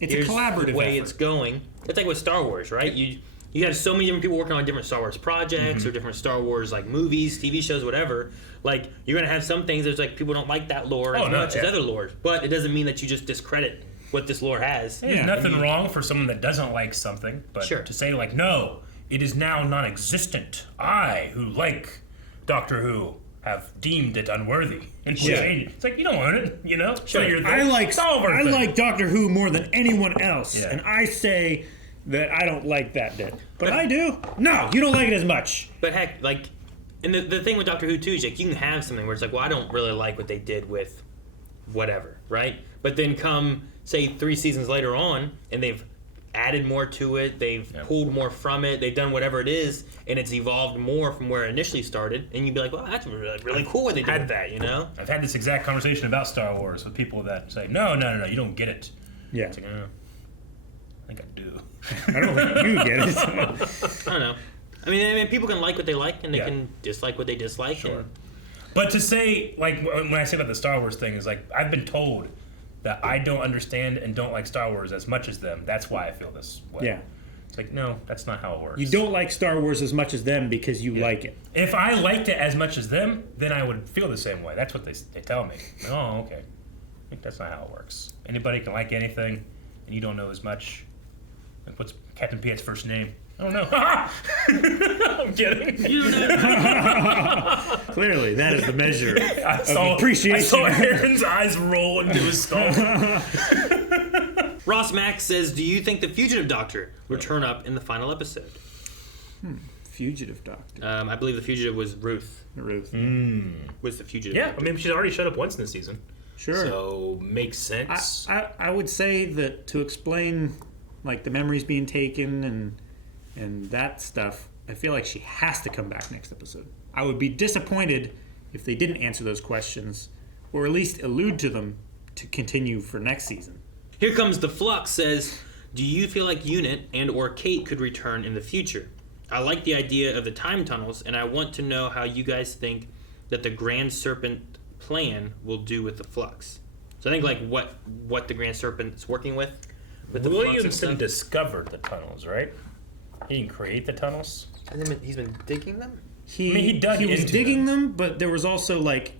It's a here's collaborative the way effort. it's going. It's like with Star Wars, right? You have so many different people working on different Star Wars projects or different Star Wars like movies, TV shows, whatever. Like you're gonna have some things that's like people don't like that lore as much as other lore, but it doesn't mean that you just discredit what this lore has. There's nothing wrong for someone that doesn't like something, but to say like, no, it is now non-existent. I, who like Doctor Who, have deemed it unworthy. And it's like, you don't own it, you know? So you're I like Doctor Who more than anyone else, Yeah. and I say that I don't like that bit. But I do. No, you don't like it as much. But heck, like, and the thing with Doctor Who too is like you can have something where it's like, well, I don't really like what they did with whatever, right? But then come say 3 seasons later on, and they've added more to it. They've pulled more from it. They've done whatever it is, and it's evolved more from where it initially started. And you'd be like, well, that's really cool what they did with that, you know? I've had this exact conversation about Star Wars with people that say, no, you don't get it. Yeah. It's like, I think I do. I don't think you get it. I don't know. I mean, people can like what they like, and they can dislike what they dislike. Sure. But to say, like, when I say about the Star Wars thing, is like, I've been told that I don't understand and don't like Star Wars as much as them. That's why I feel this way. Yeah. It's like, no, that's not how it works. You don't like Star Wars as much as them because you like it. If I liked it as much as them, then I would feel the same way. That's what they tell me. Oh, okay. I think that's not how it works. Anybody can like anything, and you don't know as much. Like, what's Captain Piet's first name? I don't know. I'm kidding. You don't know. Clearly, that is the measure of appreciation. I saw appreciation. Aaron's eyes roll into his skull. Ross Max says, do you think the Fugitive Doctor will turn up in the final episode? Fugitive Doctor. I believe the Fugitive was Ruth. Was the Fugitive Yeah, Doctor. I mean, she's already showed up once in the season. Sure. So, makes sense. I would say that to explain, like, the memories being taken and that stuff, I feel like she has to come back next episode. I would be disappointed if they didn't answer those questions, or at least allude to them to continue for next season. Here comes the Flux says, do you feel like Unit and or Kate could return in the future? I like the idea of the time tunnels, and I want to know how you guys think that the Grand Serpent plan will do with the Flux. So I think like what the Grand Serpent's working with the Flux and Williamson stuff. discovered the tunnels, right? He didn't create the tunnels. And then he's been digging them? He was digging them, but there was also like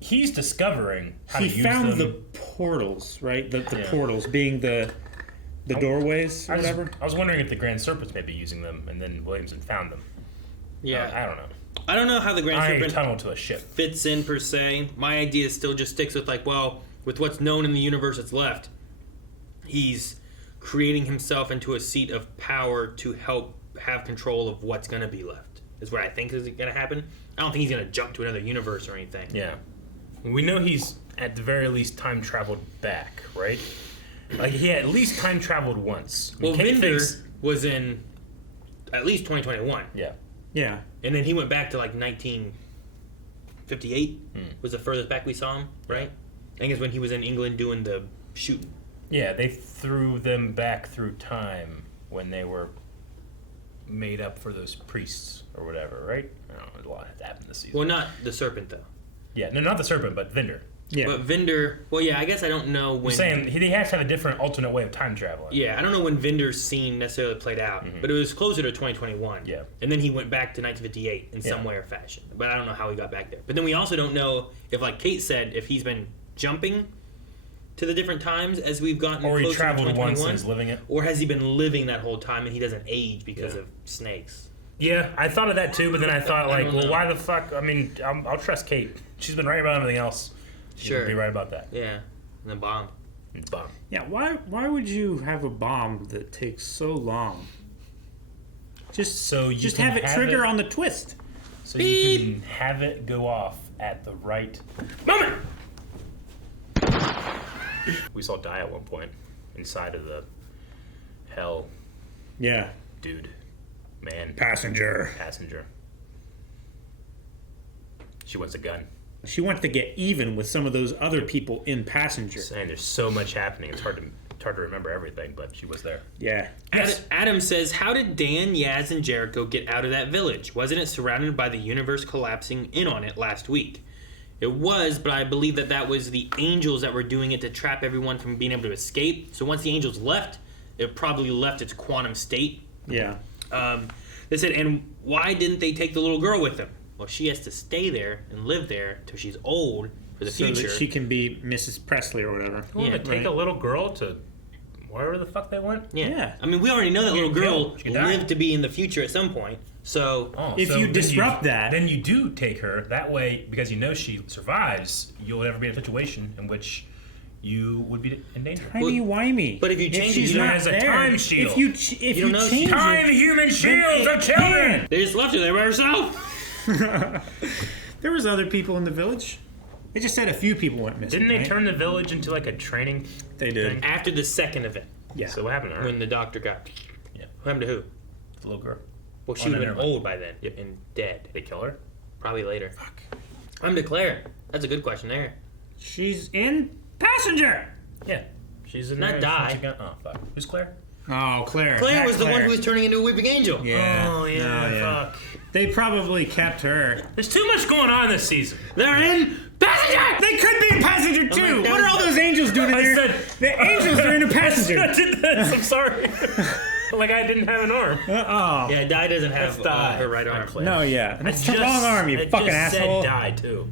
he's discovering how to use them. He found the portals, right? The portals being the doorways or whatever. I was wondering if the Grand Serpents may be using them, and then Williamson found them. Yeah. I don't know. I don't know how the Grand Serpent tunnel to a ship fits in per se. My idea still just sticks with like, well, with what's known in the universe that's left, he's creating himself into a seat of power to help have control of what's going to be left. Is what I think is going to happen. I don't think he's going to jump to another universe or anything. Yeah. We know he's at the very least time traveled back, right? Like he at least time traveled once. Well, Vinder was in at least 2021. Yeah. Yeah. And then he went back to like 1958 was the furthest back we saw him, right? I think it's when he was in England doing the shooting. Yeah, they threw them back through time when they were made up for those priests or whatever, right? I don't know, there's a lot that happened this season. Well, not the Serpent, though. Yeah, no, not the Serpent, but Vinder. Yeah. But Vinder, well, yeah, I guess I don't know when... I'm saying he has to have a different alternate way of time traveling. Yeah, I don't know when Vinder's scene necessarily played out, but it was closer to 2021. Yeah. And then he went back to 1958 in some way or fashion. But I don't know how he got back there. But then we also don't know if, like Kate said, if he's been jumping to the different times as we've gotten or closer he traveled to 2021, once and is living it. Or has he been living that whole time and he doesn't age because of snakes? Yeah, I thought of that too, but then I thought, like, well, why the fuck? I mean, I'll trust Kate. She's been right about everything else. She's gonna be right about that. Yeah, and then bomb. Bomb. Yeah, why would you have a bomb that takes so long? Just have it trigger on the twist. So you can have it go off at the right moment. We saw Die at one point inside of the hell. Yeah. Dude. Man. Passenger. She wants a gun. She wants to get even with some of those other people in Passenger. Saying there's so much happening, it's hard to remember everything, but she was there. Yeah. Adam says, how did Dan, Yaz, and Jericho get out of that village? Wasn't it surrounded by the universe collapsing in on it last week? It was, but I believe that was the angels that were doing it to trap everyone from being able to escape. So once the angels left, it probably left its quantum state. Yeah. They said, and why didn't they take the little girl with them? Well, she has to stay there and live there till she's old for the future. So that she can be Mrs. Presley or whatever. Yeah, take a little girl to wherever the fuck they went? Yeah. I mean, we already know that little girl lived to be in the future at some point. So if you disrupt that, then you do take her. That way, because you know she survives, you'll never be in a situation in which you would be in danger. Timey-wimey. But if you change it, has a time shield. If you change time human shields of children. They just left her there by herself. There was other people in the village. They just said a few people went missing. Didn't they turn the village into like a training? They did. After the second event. Yeah. So what happened to her? When the doctor got... Yeah. What happened to who? The little girl. Well, she would have been old by then and dead. Did they kill her? Probably later. Fuck. I'm Declare. That's a good question there. She's in Passenger. Yeah. She's in Not there. die. Oh, fuck. Who's Claire? Oh, Claire. Claire That was the one who was turning into a weeping angel. Yeah. Oh, yeah. Fuck. They probably kept her. There's too much going on this season. They're in Passenger! They could be in Passenger too. like, What are all those angels doing in I there? said- The angels are in a Passenger. I did this. I'm sorry. Like I didn't have an arm. Oh. Yeah, Di doesn't have her right arm. No, yeah. And it's the Just- wrong arm, you I fucking just asshole. Said die too.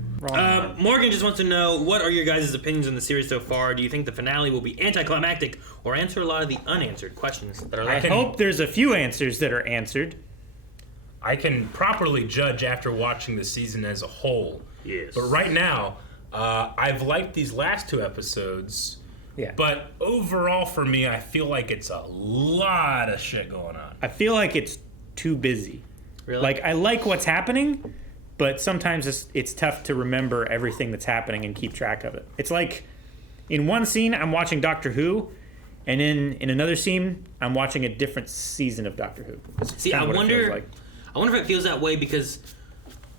Morgan just wants to know, what are your guys' opinions on the series so far? Do you think the finale will be anticlimactic or answer a lot of the unanswered questions that are I left? hope there's a few answers that are answered. I can properly judge after watching the season as a whole. Yes. But right now, I've liked these last 2 episodes. Yeah. But overall, for me, I feel like it's a lot of shit going on. I feel like it's too busy. Really? Like, I like what's happening, but sometimes it's tough to remember everything that's happening and keep track of it. It's like, in one scene, I'm watching Doctor Who, and in another scene, I'm watching a different season of Doctor Who. It's See, I kinda what it feels like. wonder if it feels that way because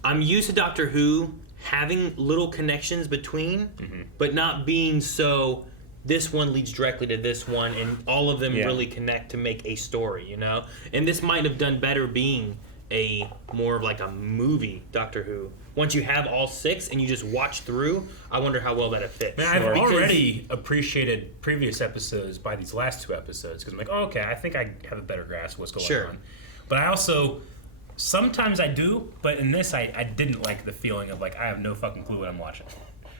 I'm used to Doctor Who having little connections between, but not being so... This one leads directly to this one, and all of them really connect to make a story, you know? And this might have done better being a more of like a movie Doctor Who. Once you have all 6 and you just watch through, I wonder how well that'll fit. Man, I've already appreciated previous episodes by these last 2 episodes because I'm like, oh, okay, I think I have a better grasp of what's going on. But I also, sometimes I do, but in this I didn't like the feeling of like I have no fucking clue what I'm watching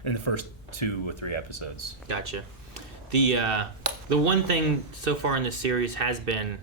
in the first 2 or 3 episodes. Gotcha. The one thing so far in this series has been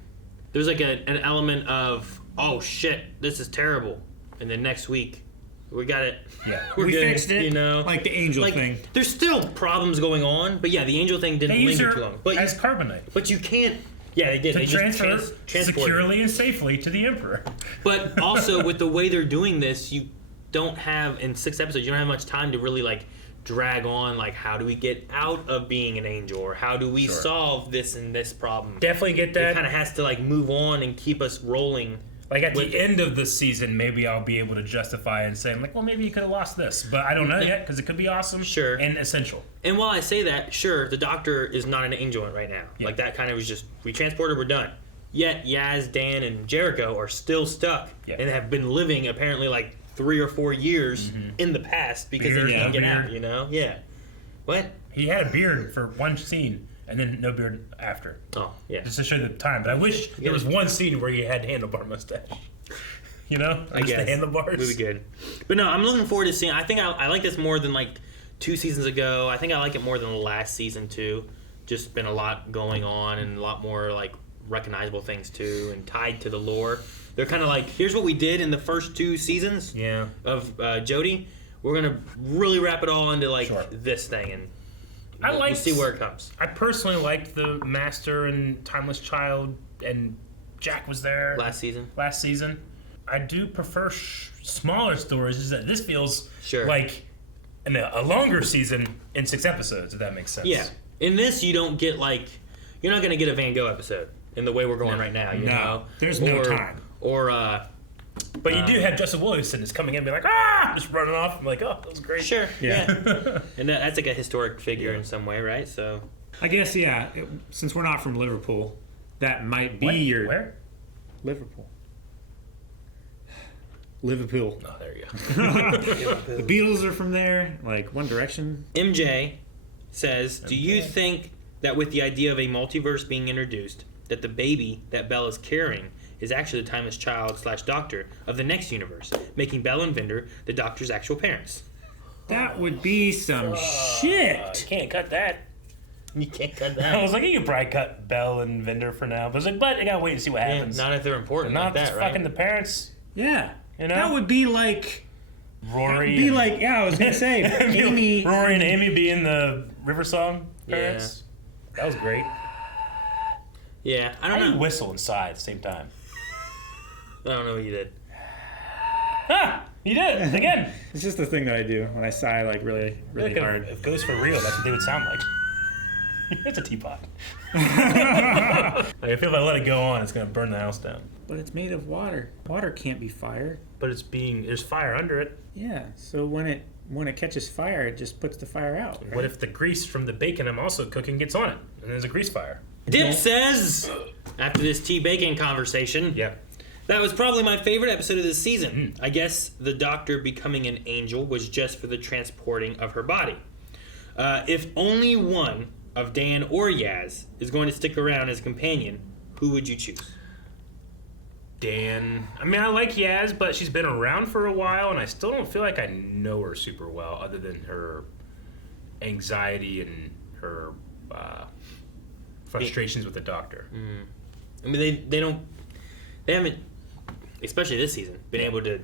there's like an element of, oh shit, this is terrible, and then next week we got it. Yeah, we good, fixed it. You know, like the angel thing. There's still problems going on, but yeah, the angel thing didn't linger too long. But as carbonite. But you can't. Yeah, they did. To they transfer just transported securely and safely to the Emperor. But also with the way they're doing this, you don't have in 6 episodes. You don't have much time to really like drag on like how do we get out of being an angel or how do we solve this and this problem. Definitely get that. It kind of has to like move on and keep us rolling. Like at the end of the season, maybe I'll be able to justify and say, like, well, maybe you could have lost this, but I don't know yet because it could be awesome, and essential. And while I say that, sure, the Doctor is not an angel right now. Yeah. Like that kind of was just we transported, we're done. Yet Yaz, Dan, and Jericho are still stuck and have been living apparently like 3 or 4 years in the past because they can't get out. You know? Yeah. What? He had a beard for one scene. And then no beard after. Oh, yeah. Just to show the time. But I wish there was one scene where he had handlebar mustache. You know? I Just guess. the handlebars. Would be good. But no, I'm looking forward to seeing. I think I like this more than like 2 seasons ago. I think I like it more than the last season too. Just been a lot going on and a lot more like recognizable things too and tied to the lore. They're kind of like, here's what we did in the first 2 seasons of Jodie. We're going to really wrap it all into like this thing and we'll see where it comes. I personally liked the Master and Timeless Child, and Jack was there last season. I do prefer smaller stories. Is that this feels like a longer season in 6 episodes? If that makes sense. Yeah. In this, you don't get like you're not going to get a Van Gogh episode in the way we're going right now. You know, there's no time. But you do have Justin Williamson is coming in and be like, just running off. I'm like, oh, that was great. Sure. Yeah. And that's like a historic figure in some way, right? So. I guess, since we're not from Liverpool, that might be your... Where? Liverpool. Liverpool. Oh, there you go. The Beatles are from there, like One Direction. MJ says, do you think that with the idea of a multiverse being introduced, that the baby that Belle is carrying is actually the timeless child / doctor of the next universe, making Belle and Vinder the Doctor's actual parents? That would be some shit. Can't cut that. You can't cut that. I was like, you could probably cut Belle and Vinder for now. But I was like, but I gotta wait and see what happens. Not if they're important. Not like that, just right? fucking the parents. Yeah. You know? That would be like... Rory. Be like, I was gonna say, Amy. Rory and Amy being the River Song parents. Yeah. That was great. Yeah, I don't know. How do you whistle and sigh at the same time? I don't know what you did. You did again. It's just the thing that I do when I sigh like really, really hard. If it goes for real, that's what they would sound like. It's a teapot. Like, I feel if I let it go on, it's gonna burn the house down. But it's made of water. Water can't be fire. But there's fire under it. Yeah. So when it catches fire, it just puts the fire out. Right? What if the grease from the bacon I'm also cooking gets on it, and there's a grease fire? Dip says, after this tea bacon conversation, that was probably my favorite episode of this season. I guess the doctor becoming an angel was just for the transporting of her body. If only one of Dan or Yaz is going to stick around as a companion, who would you choose? Dan. I mean, I like Yaz, but she's been around for a while, and I still don't feel like I know her super well, other than her anxiety and her frustrations with the doctor. I mean, they haven't, especially this season, been able to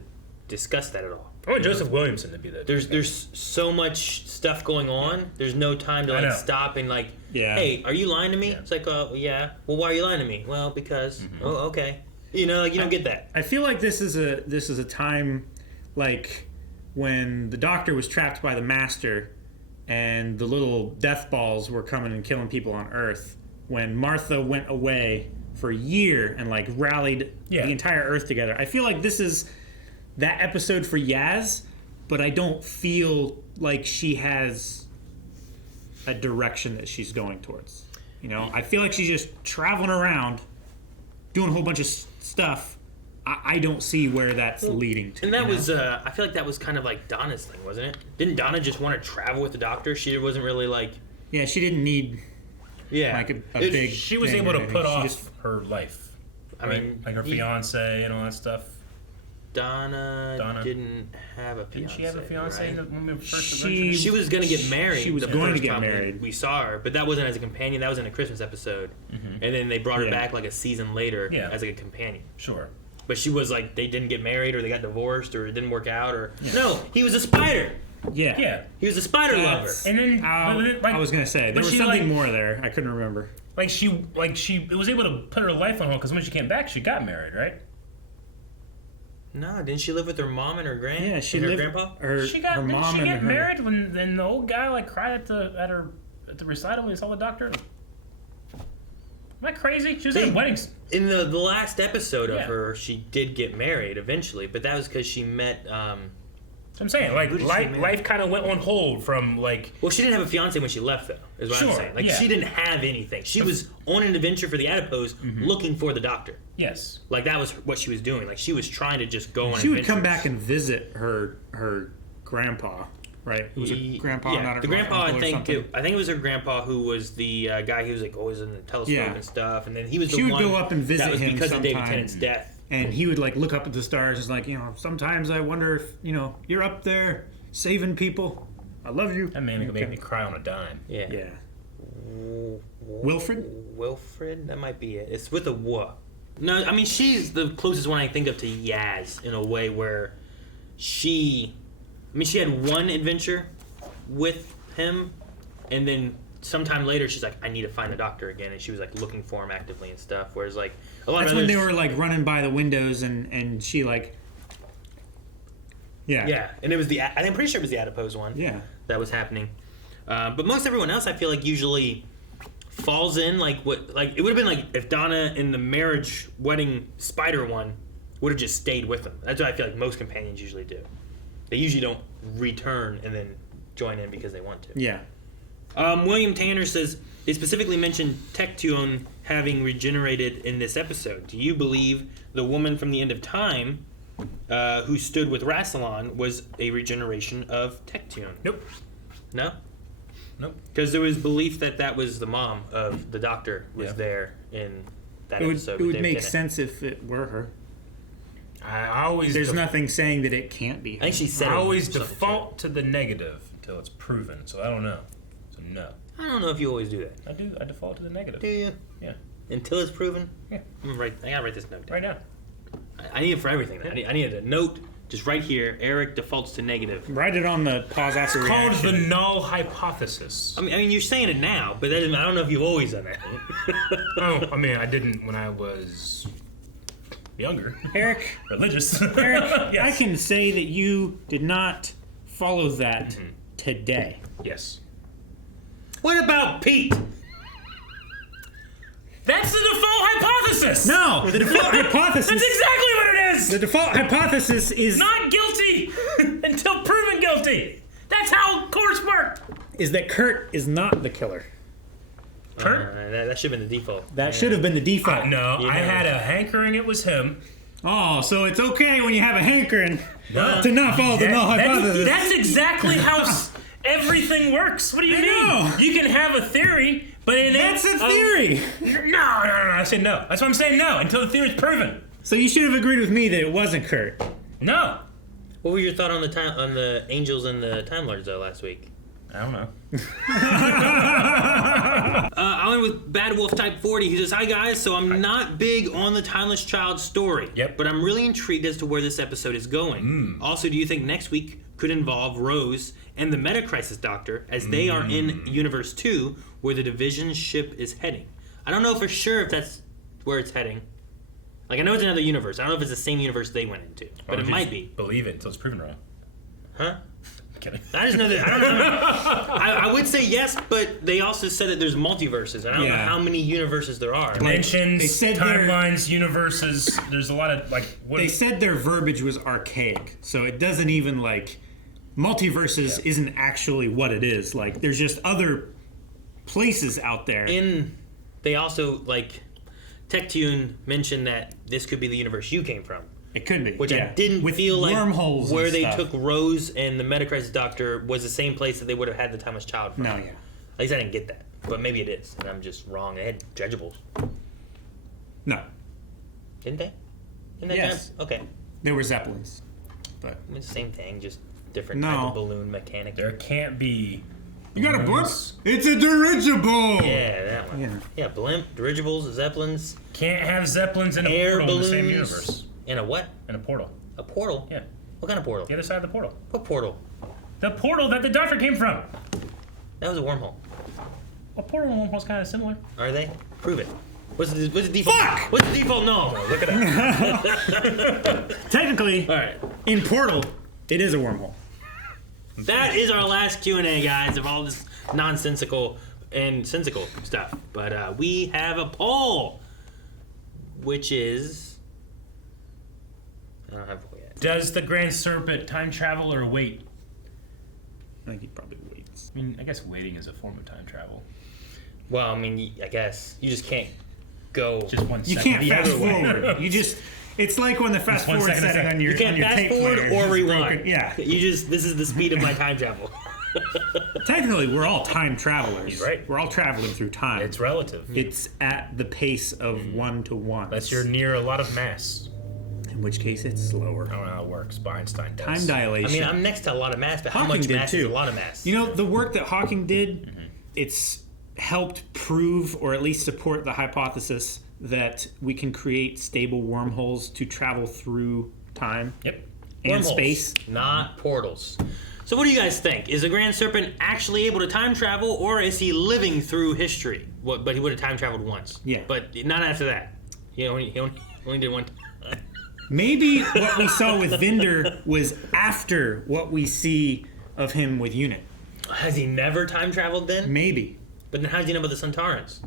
discuss that at all. I want Joseph Williamson to be there. There's so much stuff going on. There's no time to stop and hey, are you lying to me? It's like, yeah. Well, why are you lying to me? Well, because. Oh, okay. You know, you don't get that. I feel like this is a time like when the doctor was trapped by the master and the little death balls were coming and killing people on Earth. When Martha went away for a year and rallied the entire Earth together. I feel like this is that episode for Yaz, but I don't feel like she has a direction that she's going towards. You know, I feel like she's just traveling around, doing a whole bunch of stuff. I don't see where that's leading to. And that was, I feel like that was kind of like Donna's thing, wasn't it? Didn't Donna just want to travel with the doctor? She wasn't really Yeah, she didn't need a big She was able to put off her life. I mean, like her fiance and all that stuff. Donna didn't have a fiance. Didn't she have a fiance when we first She was going to get married. She was going to get married. We saw her, but that wasn't as a companion. That was in a Christmas episode. And then they brought her back a season later as a companion. Sure. But she was they didn't get married, or they got divorced, or it didn't work out, or... No, he was a spider! Yeah. He was a spider lover. And then... I was going to say, there was something more there. I couldn't remember. She was able to put her life on hold, because when she came back, she got married, right? No, didn't she live with her mom and her grandpa? Yeah, she lived lived... Her grandpa? Didn't she get married when the old guy cried at the recital when he saw the doctor? Am I crazy? She was at weddings. In the last episode of her, she did get married eventually, but that was because she met... I'm saying, life kind of went on hold from, Well, she didn't have a fiance when she left, though, is what I'm saying. She didn't have anything. She was on an adventure for the adipose looking for the doctor. Yes. That was what she was doing. She was trying to just go on She would come back and visit her grandpa, right? It was her grandpa, not her the grandpa, uncle I think it was her grandpa who was the guy who was always in the telescope and stuff, and then he was the one... She would go up and visit him because of David sometime. Tennant's death. And he would look up at the stars and sometimes I wonder if, you're up there saving people. I love you. That man could make me cry on a dime. Yeah. Wilfred? That might be it. It's with a W. No, I mean, she's the closest one I think of to Yaz in a way where she had one adventure with him, and then sometime later she's like, I need to find the doctor again, and she was looking for him actively and stuff, whereas a lot That's of when they were running by the windows and she Yeah, and it was I'm pretty sure it was the adipose one. Yeah. That was happening. But most everyone else I feel usually falls in it would have been if Donna in the marriage wedding spider one would have just stayed with them. That's what I feel most companions usually do. They usually don't return and then join in because they want to. Yeah. William Tanner says they specifically mentioned Tectune having regenerated in this episode. Do you believe the woman from the end of time who stood with Rassilon was a regeneration of Tectune? Nope. No? Nope. Because there was belief that was the mom of the doctor was there in that episode. It would make sense if it were her. I always... There's nothing saying that it can't be her. I think she said I always default to the negative until it's proven, so I don't know. So no. I don't know if you always do that. I do. I default to the negative. Do you? Yeah. Until it's proven? Yeah. I gotta write this note down. Right now. I need it for everything. I need a note just right here. Eric defaults to negative. Write it on the pause after reaction. It's called the null hypothesis. I mean, you're saying it now, but I don't know if you've always done that. I didn't when I was younger. Eric. Religious. Eric, yes. I can say that you did not follow that today. Yes. What about Pete? That's the default hypothesis! No, the default hypothesis... That's exactly what it is! The default hypothesis is... Not guilty until proven guilty! That's how courts work! Is that Kurt is not the killer. Kurt? That should have been the default. That should have been the default. No, I had a hankering it was him. Oh, so it's okay when you have a hankering to not follow the null hypothesis. That's exactly how everything works. What do you mean? You can have a theory, but it That's a theory. No. I said no. That's why I'm saying no until the theory is proven. So you should have agreed with me that it wasn't Kurt. No. What was your thought on the angels and the Time Lords though last week? I don't know. I went with Bad Wolf Type 40, who says, "Hi guys, so I'm not big on the Timeless Child story. Yep. But I'm really intrigued as to where this episode is going. Also, do you think next week could involve Rose and the Meta-Crisis Doctor, as they are in Universe 2, where the Division ship is heading? I don't know for sure if that's where it's heading. Like, I know it's another universe. I don't know if it's the same universe they went into, but it might be. Believe it until it's proven wrong. Huh? Kidding. I just know that. I don't know. I would say yes, but they also said that there's multiverses, and I don't know how many universes there are. Dimensions, They said timelines, universes. There's a lot of They said their verbiage was archaic, so it doesn't even multiverses isn't actually what it is. Like, there's just other places out there. They also Tech-Tune mentioned that this could be the universe you came from. It could be, which I didn't with feel like wormholes where and they stuff. took Rose and the Meta-Crisis Doctor was the same place that they would have had the Timeless Child from. No, yeah. At least I didn't get that, but maybe it is, and I'm just wrong. They had dredgeables. No. Didn't they? Didn't they Yes. Okay. There were Zeppelins, but It's the same thing, just different type of balloon mechanic. There can't be. You got a blimp? It's a dirigible! Yeah, that one. Yeah, blimp, dirigibles, Zeppelins. Can't have Zeppelins in a air portal balloons, in the same universe. In a what? In a portal. A portal? Yeah. What kind of portal? The other side of the portal. What portal? The portal that the Doctor came from. That was a wormhole. A portal and wormhole's kind of similar. Are they? Prove it. What's the default? Fuck! What's the default? No. Look it up. Technically, All right. in Portal, it is a wormhole. That is our last Q&A, guys, of all this nonsensical and sensical stuff. But we have a poll, which is... I don't have a poll yet. Does the Grand Serpent time travel or wait? I think he probably waits. I mean, I guess waiting is a form of time travel. Well, I mean, I guess you just can't go... Just 1 second. You can't the fast other way. forward. You just... It's like when the fast Just 1 forward second, setting on your You can't fast tape forward player or is rewind. broken. Yeah. You just... This is the speed of my time travel. Technically, we're all time travelers. He's right. We're all traveling through time. It's relative. It's at the pace of 1 to 1. Unless you're near a lot of mass. In which case, it's slower. I don't know how it works, but Einstein does. Time dilation. I mean, I'm next to a lot of mass, but how Hawking much did mass too. is a lot of mass? You know, the work that Hawking did, it's helped prove or at least support the hypothesis that we can create stable wormholes to travel through time and Wormholes, space. not portals. So what do you guys think? Is the Grand Serpent actually able to time travel, or is he living through history? But he would have time traveled once. Yeah. But not after that. He only did one time. Maybe what we saw with Vinder was after what we see of him with Unit. Has he never time traveled then? Maybe. But then how does he know about the Suntarans?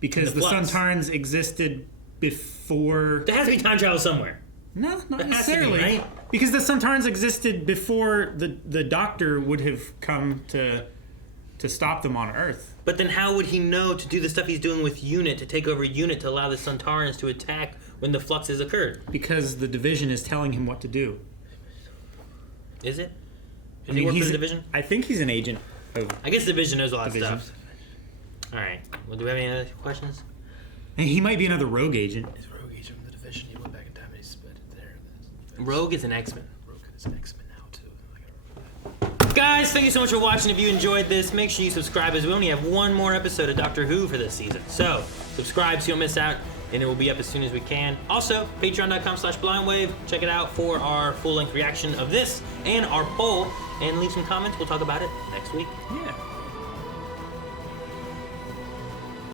Because the Flux. Suntarans existed before... There has to be time travel somewhere. No, not There has to be, necessarily. right? Because the Suntarans existed before the Doctor would have come to stop them on Earth. But then how would he know to do the stuff he's doing with Unit, to take over Unit, to allow the Suntarans to attack when the fluxes occurred? Because the Division is telling him what to do. Is it? I Does he mean, work for he's the Division? I think he's an agent of... I guess the Division knows a lot of Division. stuff. Alright. Well, do we have any other questions? And he might be another rogue agent. Is Rogue agent from the Division? He went back in time and he split it there. Rogue is an X-Men. Rogue is an X-Men now, too. Guys, thank you so much for watching. If you enjoyed this, make sure you subscribe, as we only have one more episode of Doctor Who for this season. So, subscribe so you don't miss out, and it will be up as soon as we can. Also, patreon.com/blindwave. Check it out for our full-length reaction of this and our poll, and leave some comments. We'll talk about it next week. Yeah.